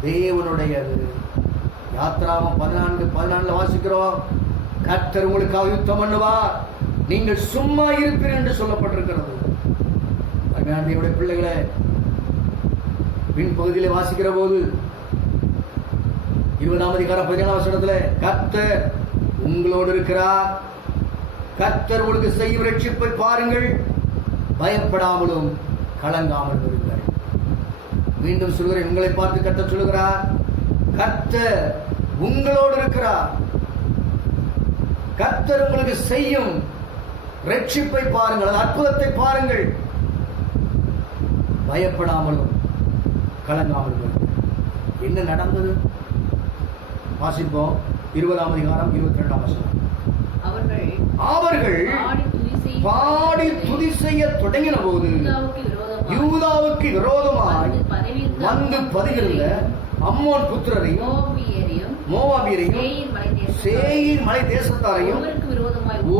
தேவனுடையது. யாத்ராமம் 14:14 வாசிக்கிறோம், கர்த்தர் உங்களுக்காக யுத்தம் பண்ணுவார், நீங்கள் சும்மா இருப்பீர்கள் என்று சொல்லப்பட்டிருக்கிறது. அருமையான தேவனுடைய பிள்ளைகளை, பின் பகுதியிலே வாசிக்கிற போது 20ஆம் அதிகாரம் 17ஆம் வசனத்தில், கர்த்தர் உங்களோடு இருக்கிறார், கர்த்தர் உங்களுக்கு செய்யும் ரட்சிப்பை பாருங்கள், பயப்படாமலும் கலங்காமலும் இருங்கள். மீண்டும் சொல்கிறேன், உங்களை பார்த்து கர்த்தர் சொல்லுகிறார், கர்த்தர் உங்களோடு இருக்கிறார். கர்த்தர் உங்களுக்கு செய்யும் ரட்சிப்பை பாருங்கள், அந்த அற்புதத்தை பாருங்கள். பயப்படாமலும் கலங்காமலும் இருங்கள். என்ன நடந்தது வாசிப்போம். 20ஆம் அதிகாரம் 22ஆம் வசனம். அவர்கள் பாடி துதி செய்ய தொடங்கின போது யூதாவுக்கு விரோதமாய் வந்து பதுகிருந்த அம்மோன் புத்திரரையும் மோவாபியரையும் சேயீர் மலை தேசத்தாரையும்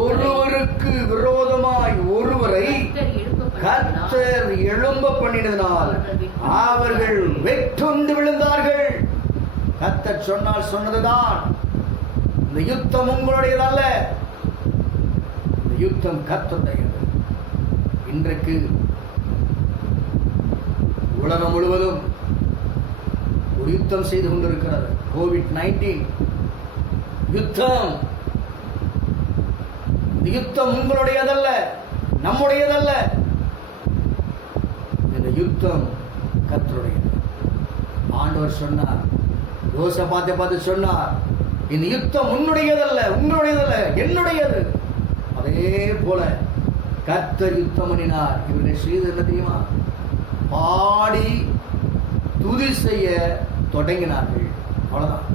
ஒருவருக்கு விரோதமாய் ஒருவரை கர்த்தர் எழும்ப பண்ணினதினால் அவர்கள் வெட்டுண்டு விழுந்தார்கள். கர்த்தர் சொன்னால் சொன்னதுதான். இந்த யுத்தம் உங்களுடையதல்ல, இந்த யுத்தம் கர்த்தருடையது. இன்றைக்கு உலகம் முழுவதும் ஒரு யுத்தம் செய்து கொண்டிருக்கிறது. COVID-19 யுத்தம். இந்த யுத்தம் உங்களுடையதல்ல, நம்முடையதல்ல. இந்த யுத்தம் கர்த்தருடையது. ஆண்டவர் சொன்னார், யோசபாத்தை பார்த்து சொன்னார், இந்த யுத்தம் உன்னுடையதல்ல, உங்களுடையதல்ல, என்னுடையது. அதே போல கர்த்தர் யுத்தம் பண்ணினார். இவர்கள் செய்து என்ன தெரியுமா? பாடி துதி செய்ய தொடங்கினார்கள். அவ்வளவுதான்.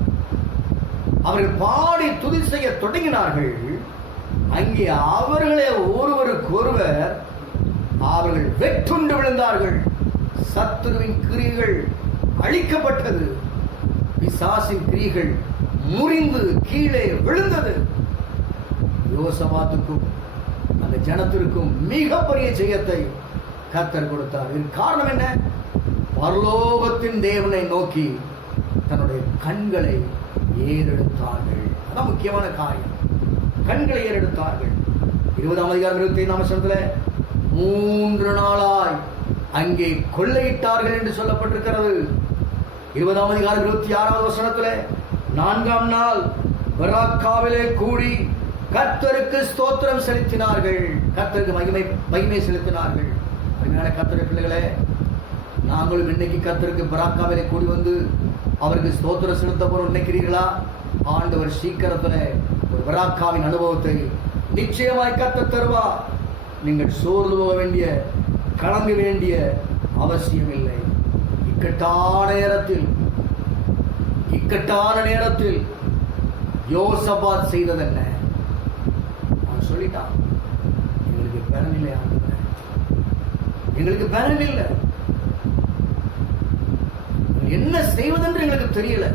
அவர்கள் பாடி துதி செய்ய தொடங்கினார்கள். அங்கே அவர்களே ஒருவருக்கு ஒருவர் அவர்கள் வெட்டுண்டு விழுந்தார்கள். சத்துருவின் கிரியைகள் அழிக்கப்பட்டது. பிசாசின் கிரியைகள் முறிந்து கீழே விழுந்தது. யோசபாத்துக்கும் அந்த ஜனத்திற்கும் மிகப்பெரிய ஜெயத்தை கர்த்தர் கொடுத்தார். இதன் காரணம் என்ன? பரலோகத்தின் தேவனை நோக்கி தன்னுடைய கண்களை ஏறெடுத்தார்கள். அதான் முக்கியமான காரியம். கண்களை ஏறெடுத்தார்கள். 20ஆம் அதிகாரம் 25ஆம் வசனத்துல 3 நாளாய் அங்கே கொள்ளையிட்டார்கள் என்று சொல்லப்பட்டிருக்கிறது. 20ஆம் அதிகாரம் 26ஆவது வசனத்துல 4ஆம் நாள் பராக்காவிலே கூடி கர்த்தருக்கு ஸ்தோத்திரம் செலுத்தினார்கள். கர்த்தருக்கு மகிமை செலுத்தினார்கள். அதனால கர்த்தருடைய பிள்ளைகளே, நாங்களும் இன்னைக்கு கர்த்தருக்கு பராக்காவிலே கூடி வந்து அவருக்கு ஸ்தோத்திரம் செலுத்த போறோம் நினைக்கிறீர்களா? ஆண்டவர் சீக்கிரத்தில் ஒரு பராக்காவின் அனுபவத்தை நிச்சயமாய் கர்த்தர் தருவார். நீங்கள் சோர்ந்து போக வேண்டிய, கலங்க வேண்டிய அவசியம் இல்லை. இக்கட்டான நேரத்தில் யோசபாத் செய்தது என்ன? அவன் சொல்லிட்டான், எங்களுக்கு பலன் இல்லை, எங்களுக்கு பலன் இல்லை, என்ன செய்வதென்று எங்களுக்கு தெரியல.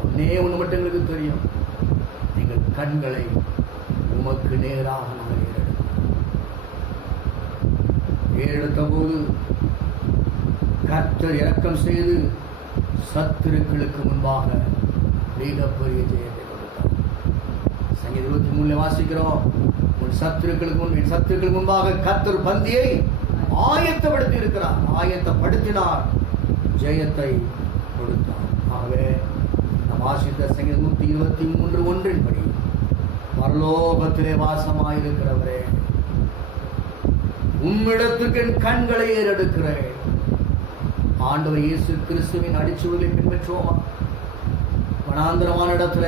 ஒன்னே ஒன்று மட்டும் எங்களுக்கு தெரியும், எங்கள் கண்களை உமக்கு நேராக நாங்கள் ஏறெடுத்த போது கர்த்தர் இரக்கம் செய்து சத்துருக்களுக்கு முன்பாக மிகப்பெரிய ஜெயத்தை கொடுத்தார். சங்கீதம் 23 வாசிக்கிறோம், உன் சத்துருக்களுக்கு முன்பாக கர்த்தர் பந்தியை ஆயத்தப்படுத்தி இருக்கிறார், ஆயத்தப்படுத்தினார், ஜெயத்தை கொடுத்தார். ஆகவே நாம் வாசித்த சங்கீதம் 123:1 படி, பரலோகத்திலே வாசமாயிருக்கிறவரே, உம்மிடத்துக்கு என் கண்களை ஏறெடுக்கிறேன். ஆண்டவர் இயேசு கிறிஸ்துவின் அடிச்சுவலை பின்பற்றுவோமா? வனாந்தரமான இடத்துல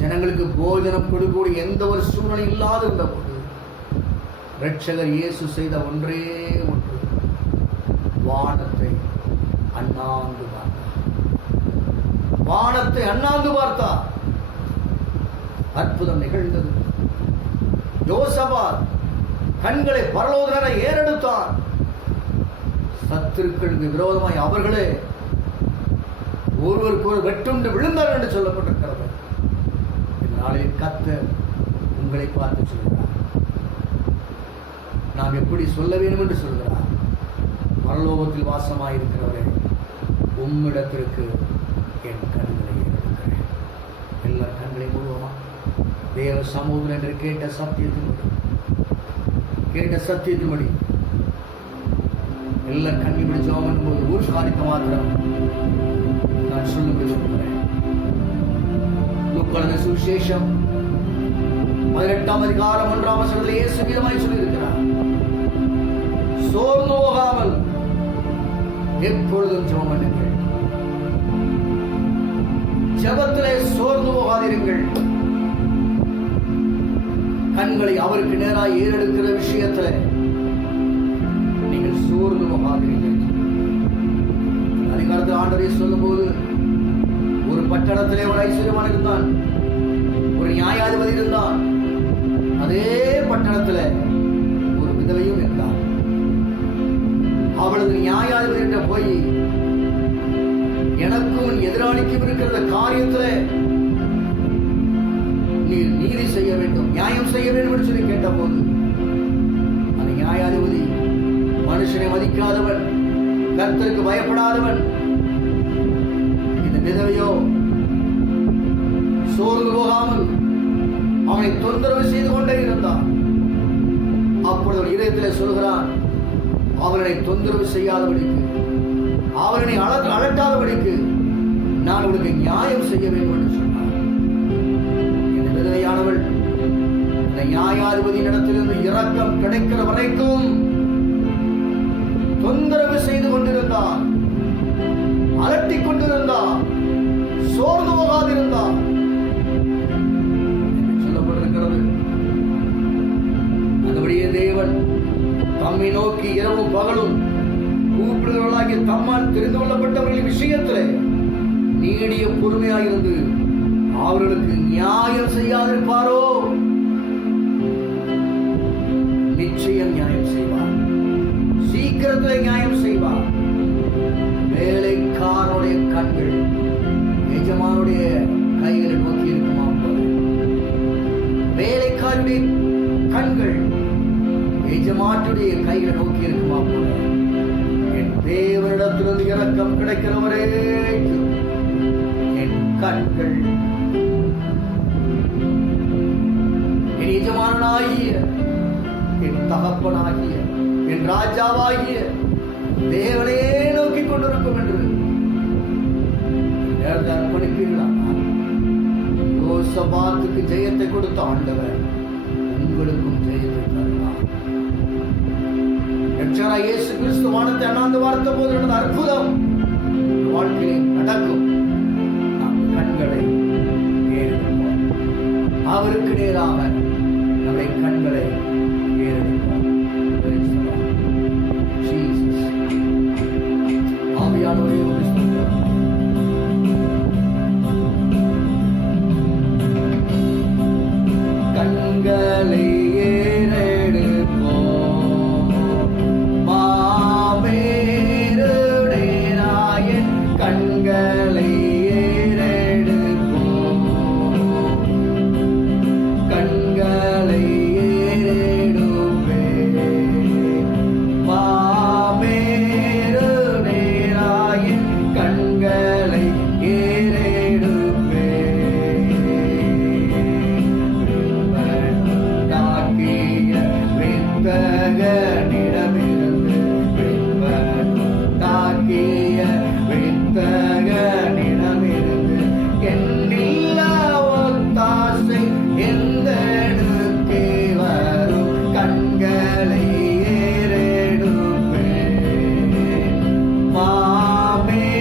ஜனங்களுக்கு போஜனம் கொடுக்கக்கூடிய எந்த ஒரு சூழ்நிலை இல்லாத இருந்த போது இரட்சகர் இயேசு செய்த ஒன்றே ஒன்று, வானத்தை அண்ணாந்து பார்த்தார். வானத்தை அண்ணாந்து பார்த்தார். அற்புதம் நிகழ்ந்தது. யோசபாத் கண்களை பரலோகத்திலே ஏறெடுத்தார். சத்துருக்களுக்கு விரோதமாய் அவர்களே ஒருவருக்கு ஒரு வெட்டுண்டு விழுந்தார் என்று சொல்லப்பட்டிருக்கிறது. இந்நாளில் கர்த்தர் உங்களை பார்த்து சொல்கிறார், நாம் எப்படி சொல்ல வேண்டும் என்று சொல்கிறார். பரலோகத்தில் வாசமாயிருக்கிறவரே, உம்மிடத்திற்கு என் கண்களை ஏறெடுக்கிறேன். எல்லா கண்களை மூடுவோமா? தேவ சமூகம் என்று கேட்ட சத்தியத்தின்படி எல்லா கண்ணி பிடிச்சோம் என்பது ஒரு காரியத்தை மாத்திரம் நான் சொல்லுங்கள் சொல்கிறேன். லூக்கா சுவிசேஷம் 18ஆம் அதிகாரம் 1ஆம் வசனத்தில் இயேசு விதமாய் சொல்லியிருக்கிறார், சோர்ந்து போகாமல் எப்பொழுதும் ஜெபம் பண்ணுங்கள். ஜெபத்திலே சோர்ந்து போகாதிருங்கள். கண்களை அவருக்கு நேராக ஏறெடுக்கிற விஷயத்துல நீங்கள் சோர்ந்து போகாதிருங்கள். அதிகாரத்தில் ஆண்டவரே சொல்லும் போது, ஒரு பட்டணத்திலே ஒரு ஐஸ்வர்யவான் இருந்தான், ஒரு நியாயாதிபதி இருந்தான். அதே பட்டணத்துல ஒரு விதவையும் இருந்தான். அவளது நியாயாதிபதியிட்ட போய், எனக்கும் எதிராளிக்கும் இருக்கிற காரியத்துல நீர் நீதி செய்ய வேண்டும், நியாயம் செய்ய வேண்டும் என்று சொல்லி கேட்ட போது, அந்த நியாயாதிபதி மனுஷனை மதிக்காதவன், கர்த்தருக்கு பயப்படாதவன். இந்த விதவையோ சோர்ந்து போகாமல் அவனை தொந்தரவு செய்து கொண்டே இருந்தான். அப்பொழுது இதயத்தில் சொல்கிறான், அவனை தொந்தரவு செய்யாதபடிக்கு, அவனை அலட்டாதபடிக்கு நான் அவனுக்கு நியாயம் செய்ய வேண்டும் என்று சொன்னான். இந்த விதவையானவள் இந்த நியாயாதிபதியின் இடத்திலிருந்து இரக்கம் கிடைக்கிற வரைக்கும் தொந்தரவு செய்து கொண்டிருந்தான், அலட்டிக் கொண்டிருந்தான், சோர்ந்து போகாதிருந்தான். சொல்லப்பட்டிருக்கிறது, அதுபடியே தேவன் தம்மை நோக்கி இரவும் பகலும் கூப்பிடுகிறவர்களாகிய தம்மால் தெரிந்து கொள்ளப்பட்டவர்களின் விஷயத்திலே நீடிய பொறுமையாயிருந்து அவர்களுக்கு நியாயம் செய்யாதிருப்பாரோ? நிச்சயம் நியாயம் செய்வார், சீக்கிரத்தில் நியாயம் செய்வார். வேலைக்காரனுடைய கண்கள் எஜமானுடைய கைகளை நோக்கி இருக்குமா போல, வேலைக்காரனுடைய கண்கள் எஜமானுடைய கைகளை நோக்கி இருக்குமா போல, என் தேவனிடத்திலிருந்து இரக்கம் கிடைக்கிறவரே என் கண்கள் என் எஜமானாகிய என் தகப்பனாகிய என் ராஜாவாகிய தேவனே நோக்கி கொண்டிருக்கும் என்று அர்ப்பணிப்பீர்களா? யோசபாத்துக்கு ஜெயத்தை கொடுத்த ஆண்டவர் உங்களுக்கும் ஜெயத்தை தருவார். ரட்சகராகிய இயேசு கிறிஸ்து வானத்தை அண்ணாந்து பார்த்த போது நடந்த அற்புதம் வாழ்க்கையில் நடக்கும். நாம் கண்களை ஏறெடுப்போம், அவருக்கு நேராக நம்முடைய கண்களை ஏறெடுப்போம். ஆவியானவரே, கண்களை ஏறெடுப்போம், மாமேருடேராயன் கண்களை ஏறெடுப்போம், கண்களை ஏறெடுப்பே, மாமேருடேராயன் கண்களை ஏறெடுப்பே, தாக்கிய வித்தகனிடமிருந்து தாக்கிய வித்தகனிடமிருந்து என்னில்லா ஒத்தாசை எந்தெடுக்கே வரும், கண்களை ஏறெடுப்பேன், மாமேரு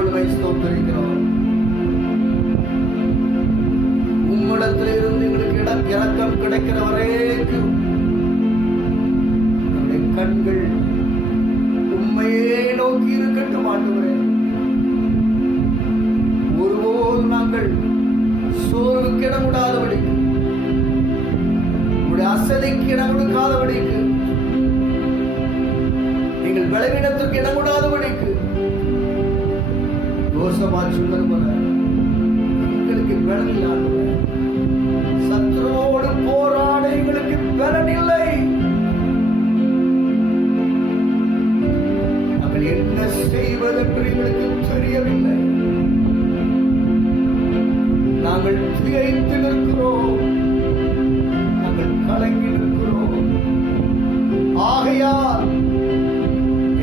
நாங்கள் உம்மை ஸ்தோத்திரிக்கிறோம். உம்மிடத்திலிருந்து எங்களுக்கு இரக்கம் கிடைக்கிற வரைக்கும் நம்முடைய கண்கள் உம்மையே நோக்கி இருக்கட்டும் ஆண்டவரே. ஒருபோதும் நாங்கள் சோர்வுக்கு இடம் விடாதபடிக்கு, உங்களுடைய அசதிக்கு இடம் கொடுக்காதபடிக்கு, நீங்கள் பலவீனத்திற்கு இடம் விடாதபடிக்கு, யோசபாத் சொன்னது போல எங்களுக்கு பலன் இல்லை ஆண்டவரே. சத்துருவோடு போராட எங்களுக்கு பலன் இல்லை. நாங்கள் என்ன செய்வதென்று எங்களுக்கு தெரியவில்லை. நாங்கள் திகைத்து நிற்கிறோம், நாங்கள் கலங்கி நிற்கிறோம். ஆகையால்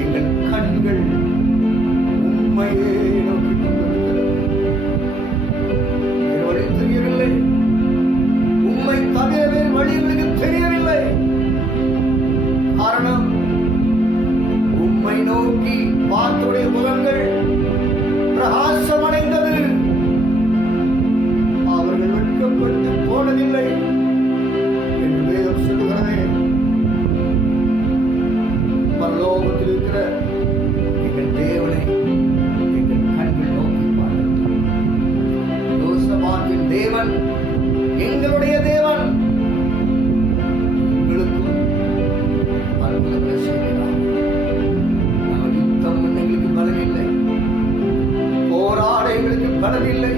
எங்கள் கண்கள் உம்மையே நோக்கி கொண்டிருக்கிறது. வேறு வழி தெரியவில்லை. உம்மை தவிர வேறு வழி எங்களுக்கு தெரியவில்லை. காரணம், உம்மை நோக்கி பார்த்தோடைய முகங்கள் பிரகாசமடைந்தது. அவர்கள் வெட்கப்பட்டு போனதில்லை என்று வேதம் சொல்லுகிறதே. பரலோகத்தில் இருக்கிற எங்கள் தேவனை எங்கள் கண்கள் நோக்கி பார்க்கிறது. யோசபாத்தின் தேவன் எங்களுடைய தேவன். எங்களுக்கும் அற்புதங்களை செய்கிறார். நாங்கள் யுத்தம் பண்ண எங்களுக்கு பலன் இல்லை, போராட எங்களுக்கு பலன் இல்லை.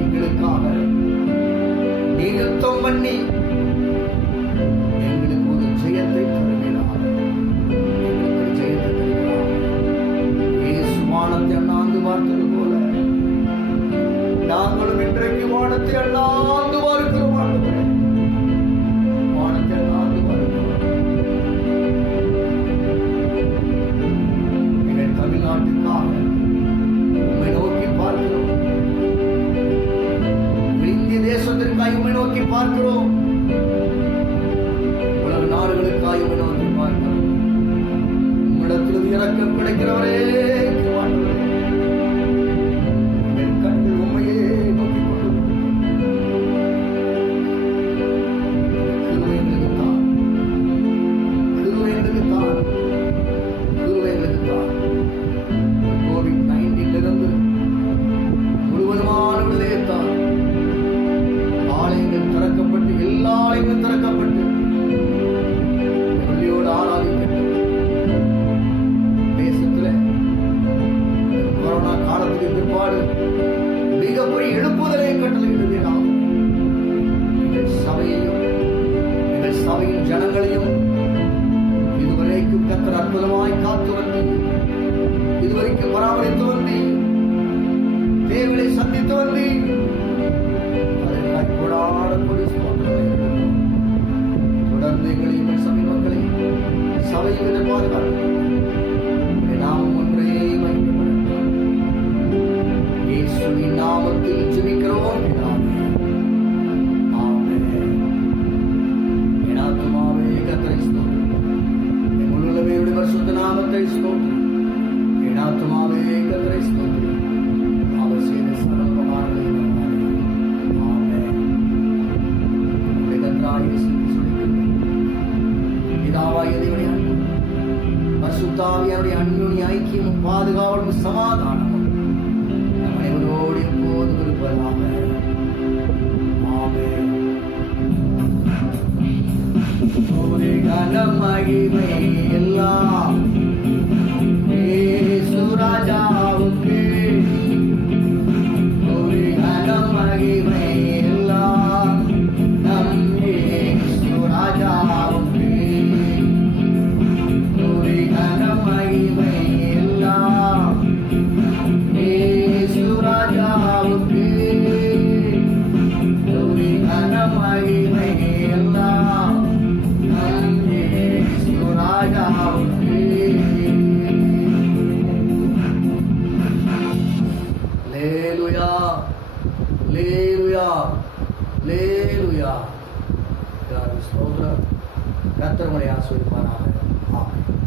எங்களுக்காக நீ யுத்தம் பண்ணி எங்களுக்கு ஒரு ஜெயத்தை தருகிறார். எங்களுக்கு ஒரு ஜெயத்தை தருகிறார். இயேசு வானத்தை அண்ணாந்து பார்த்தது போல நாங்களும் இன்றைக்கு வானத்தை அண்ணாந்து பார்க்கிறோம் ஆண்டவரே. வானத்தை அண்ணாந்து பார்க்கிறோம். எங்கள் தமிழ்நாட்டுக்காக உம்மை நோக்கி பார்க்கிறோம். இந்திய தேசத்திற்காக உம்மை நோக்கி பார்க்கிறோம். உலக நாடுகளுக்காக உம்மை நோக்கி பார்க்கிறோம். உம்மிடத்திலிருந்து இரக்கம் கிடைக்கிறவரே ஆண்டவரே. எங்கள் கண்கள் உம்மையே நோக்கி கொண்டிருக்கிறோம். கிருபை எங்களுக்கு தான், கிருபை எங்களுக்கு தான், கிருபை எங்களுக்கு தான். கோவிட்-19 முழுவதுமான விடுதலையைத்தான். ஆலயங்கள் திறக்கப்பட்டு, எல்லா ஆலயங்களும் திறக்கப்பட்டு வெள்ளியோடு ஆராதிக்கட்டும். தேசத்தில் கொரோனா காலத்துக்கு பிற்பாடு மிகப்பெரிய எழுப்புதலை கட்டளையிடுவீராக. எங்கள் சபையையும் எங்கள் சபையின் ஜனங்களையும் இதுவரைக்கும் கர்த்தர் அற்புதமாய் காத்து வந்து, இதுவரைக்கும் பராமரித்து வந்து, தேவனை சந்தித்து வந்து, அதற்காக கொடான கொடி ஸ்தோத்திரங்களை தொடர்ந்து எங்களையும் எங்கள் சபை மக்களையும் சபையை பாதுகாத்து நாம் ஒன்றே மகிமைப்படட்டும். இயேசுவின் நாமத்தில் ஜெபிக்கிறோம் பிதாவே. ஆமென். என் ஆத்துமாவே கர்த்தரை ஸ்தோத்திரி. என் முழுவதுமே அவருடைய பரிசுத்த நாமத்தை ஸ்தோத்திரி. என் ஆத்துமாவே கர்த்தரை ஸ்தோத்திரி. அவர் செய்த சகல உபகாரங்களையும் நம்பாதே. ஆமென். நம்முடைய கர்த்தராகிய இயேசு கிறிஸ்துவின் பிதாவாகிய தேவனுடைய அன்பும் பரிசுத்த ஆவியானவருடைய அன்பின் ஐக்கியமும் பாதுகாவலும் சமாதானமும் நம் அனைவரோடு எப்போதும் இருப்பதாக. ஆமென். ஒரு கனம் மகிமை எல்லாம் இயேசு ராஜாவுக்கு. ஒரு கனம் மகிமை எல்லாம் நம் இயேசு ராஜாவுக்கு. ஒரு கனம் மகிமை எல்லாம் இயேசு ராஜாவுக்கு. ஒரு கனம் மகிமை எல்லாம் நம் இயேசு ராஜாவுக்கு. அல்லேலூயா, அல்லேலூயா, அல்லேலூயா. ஸ்தோத்திரம். கர்த்தர் உங்களை ஆசீர்வதிப்பாராக. ஆமென்.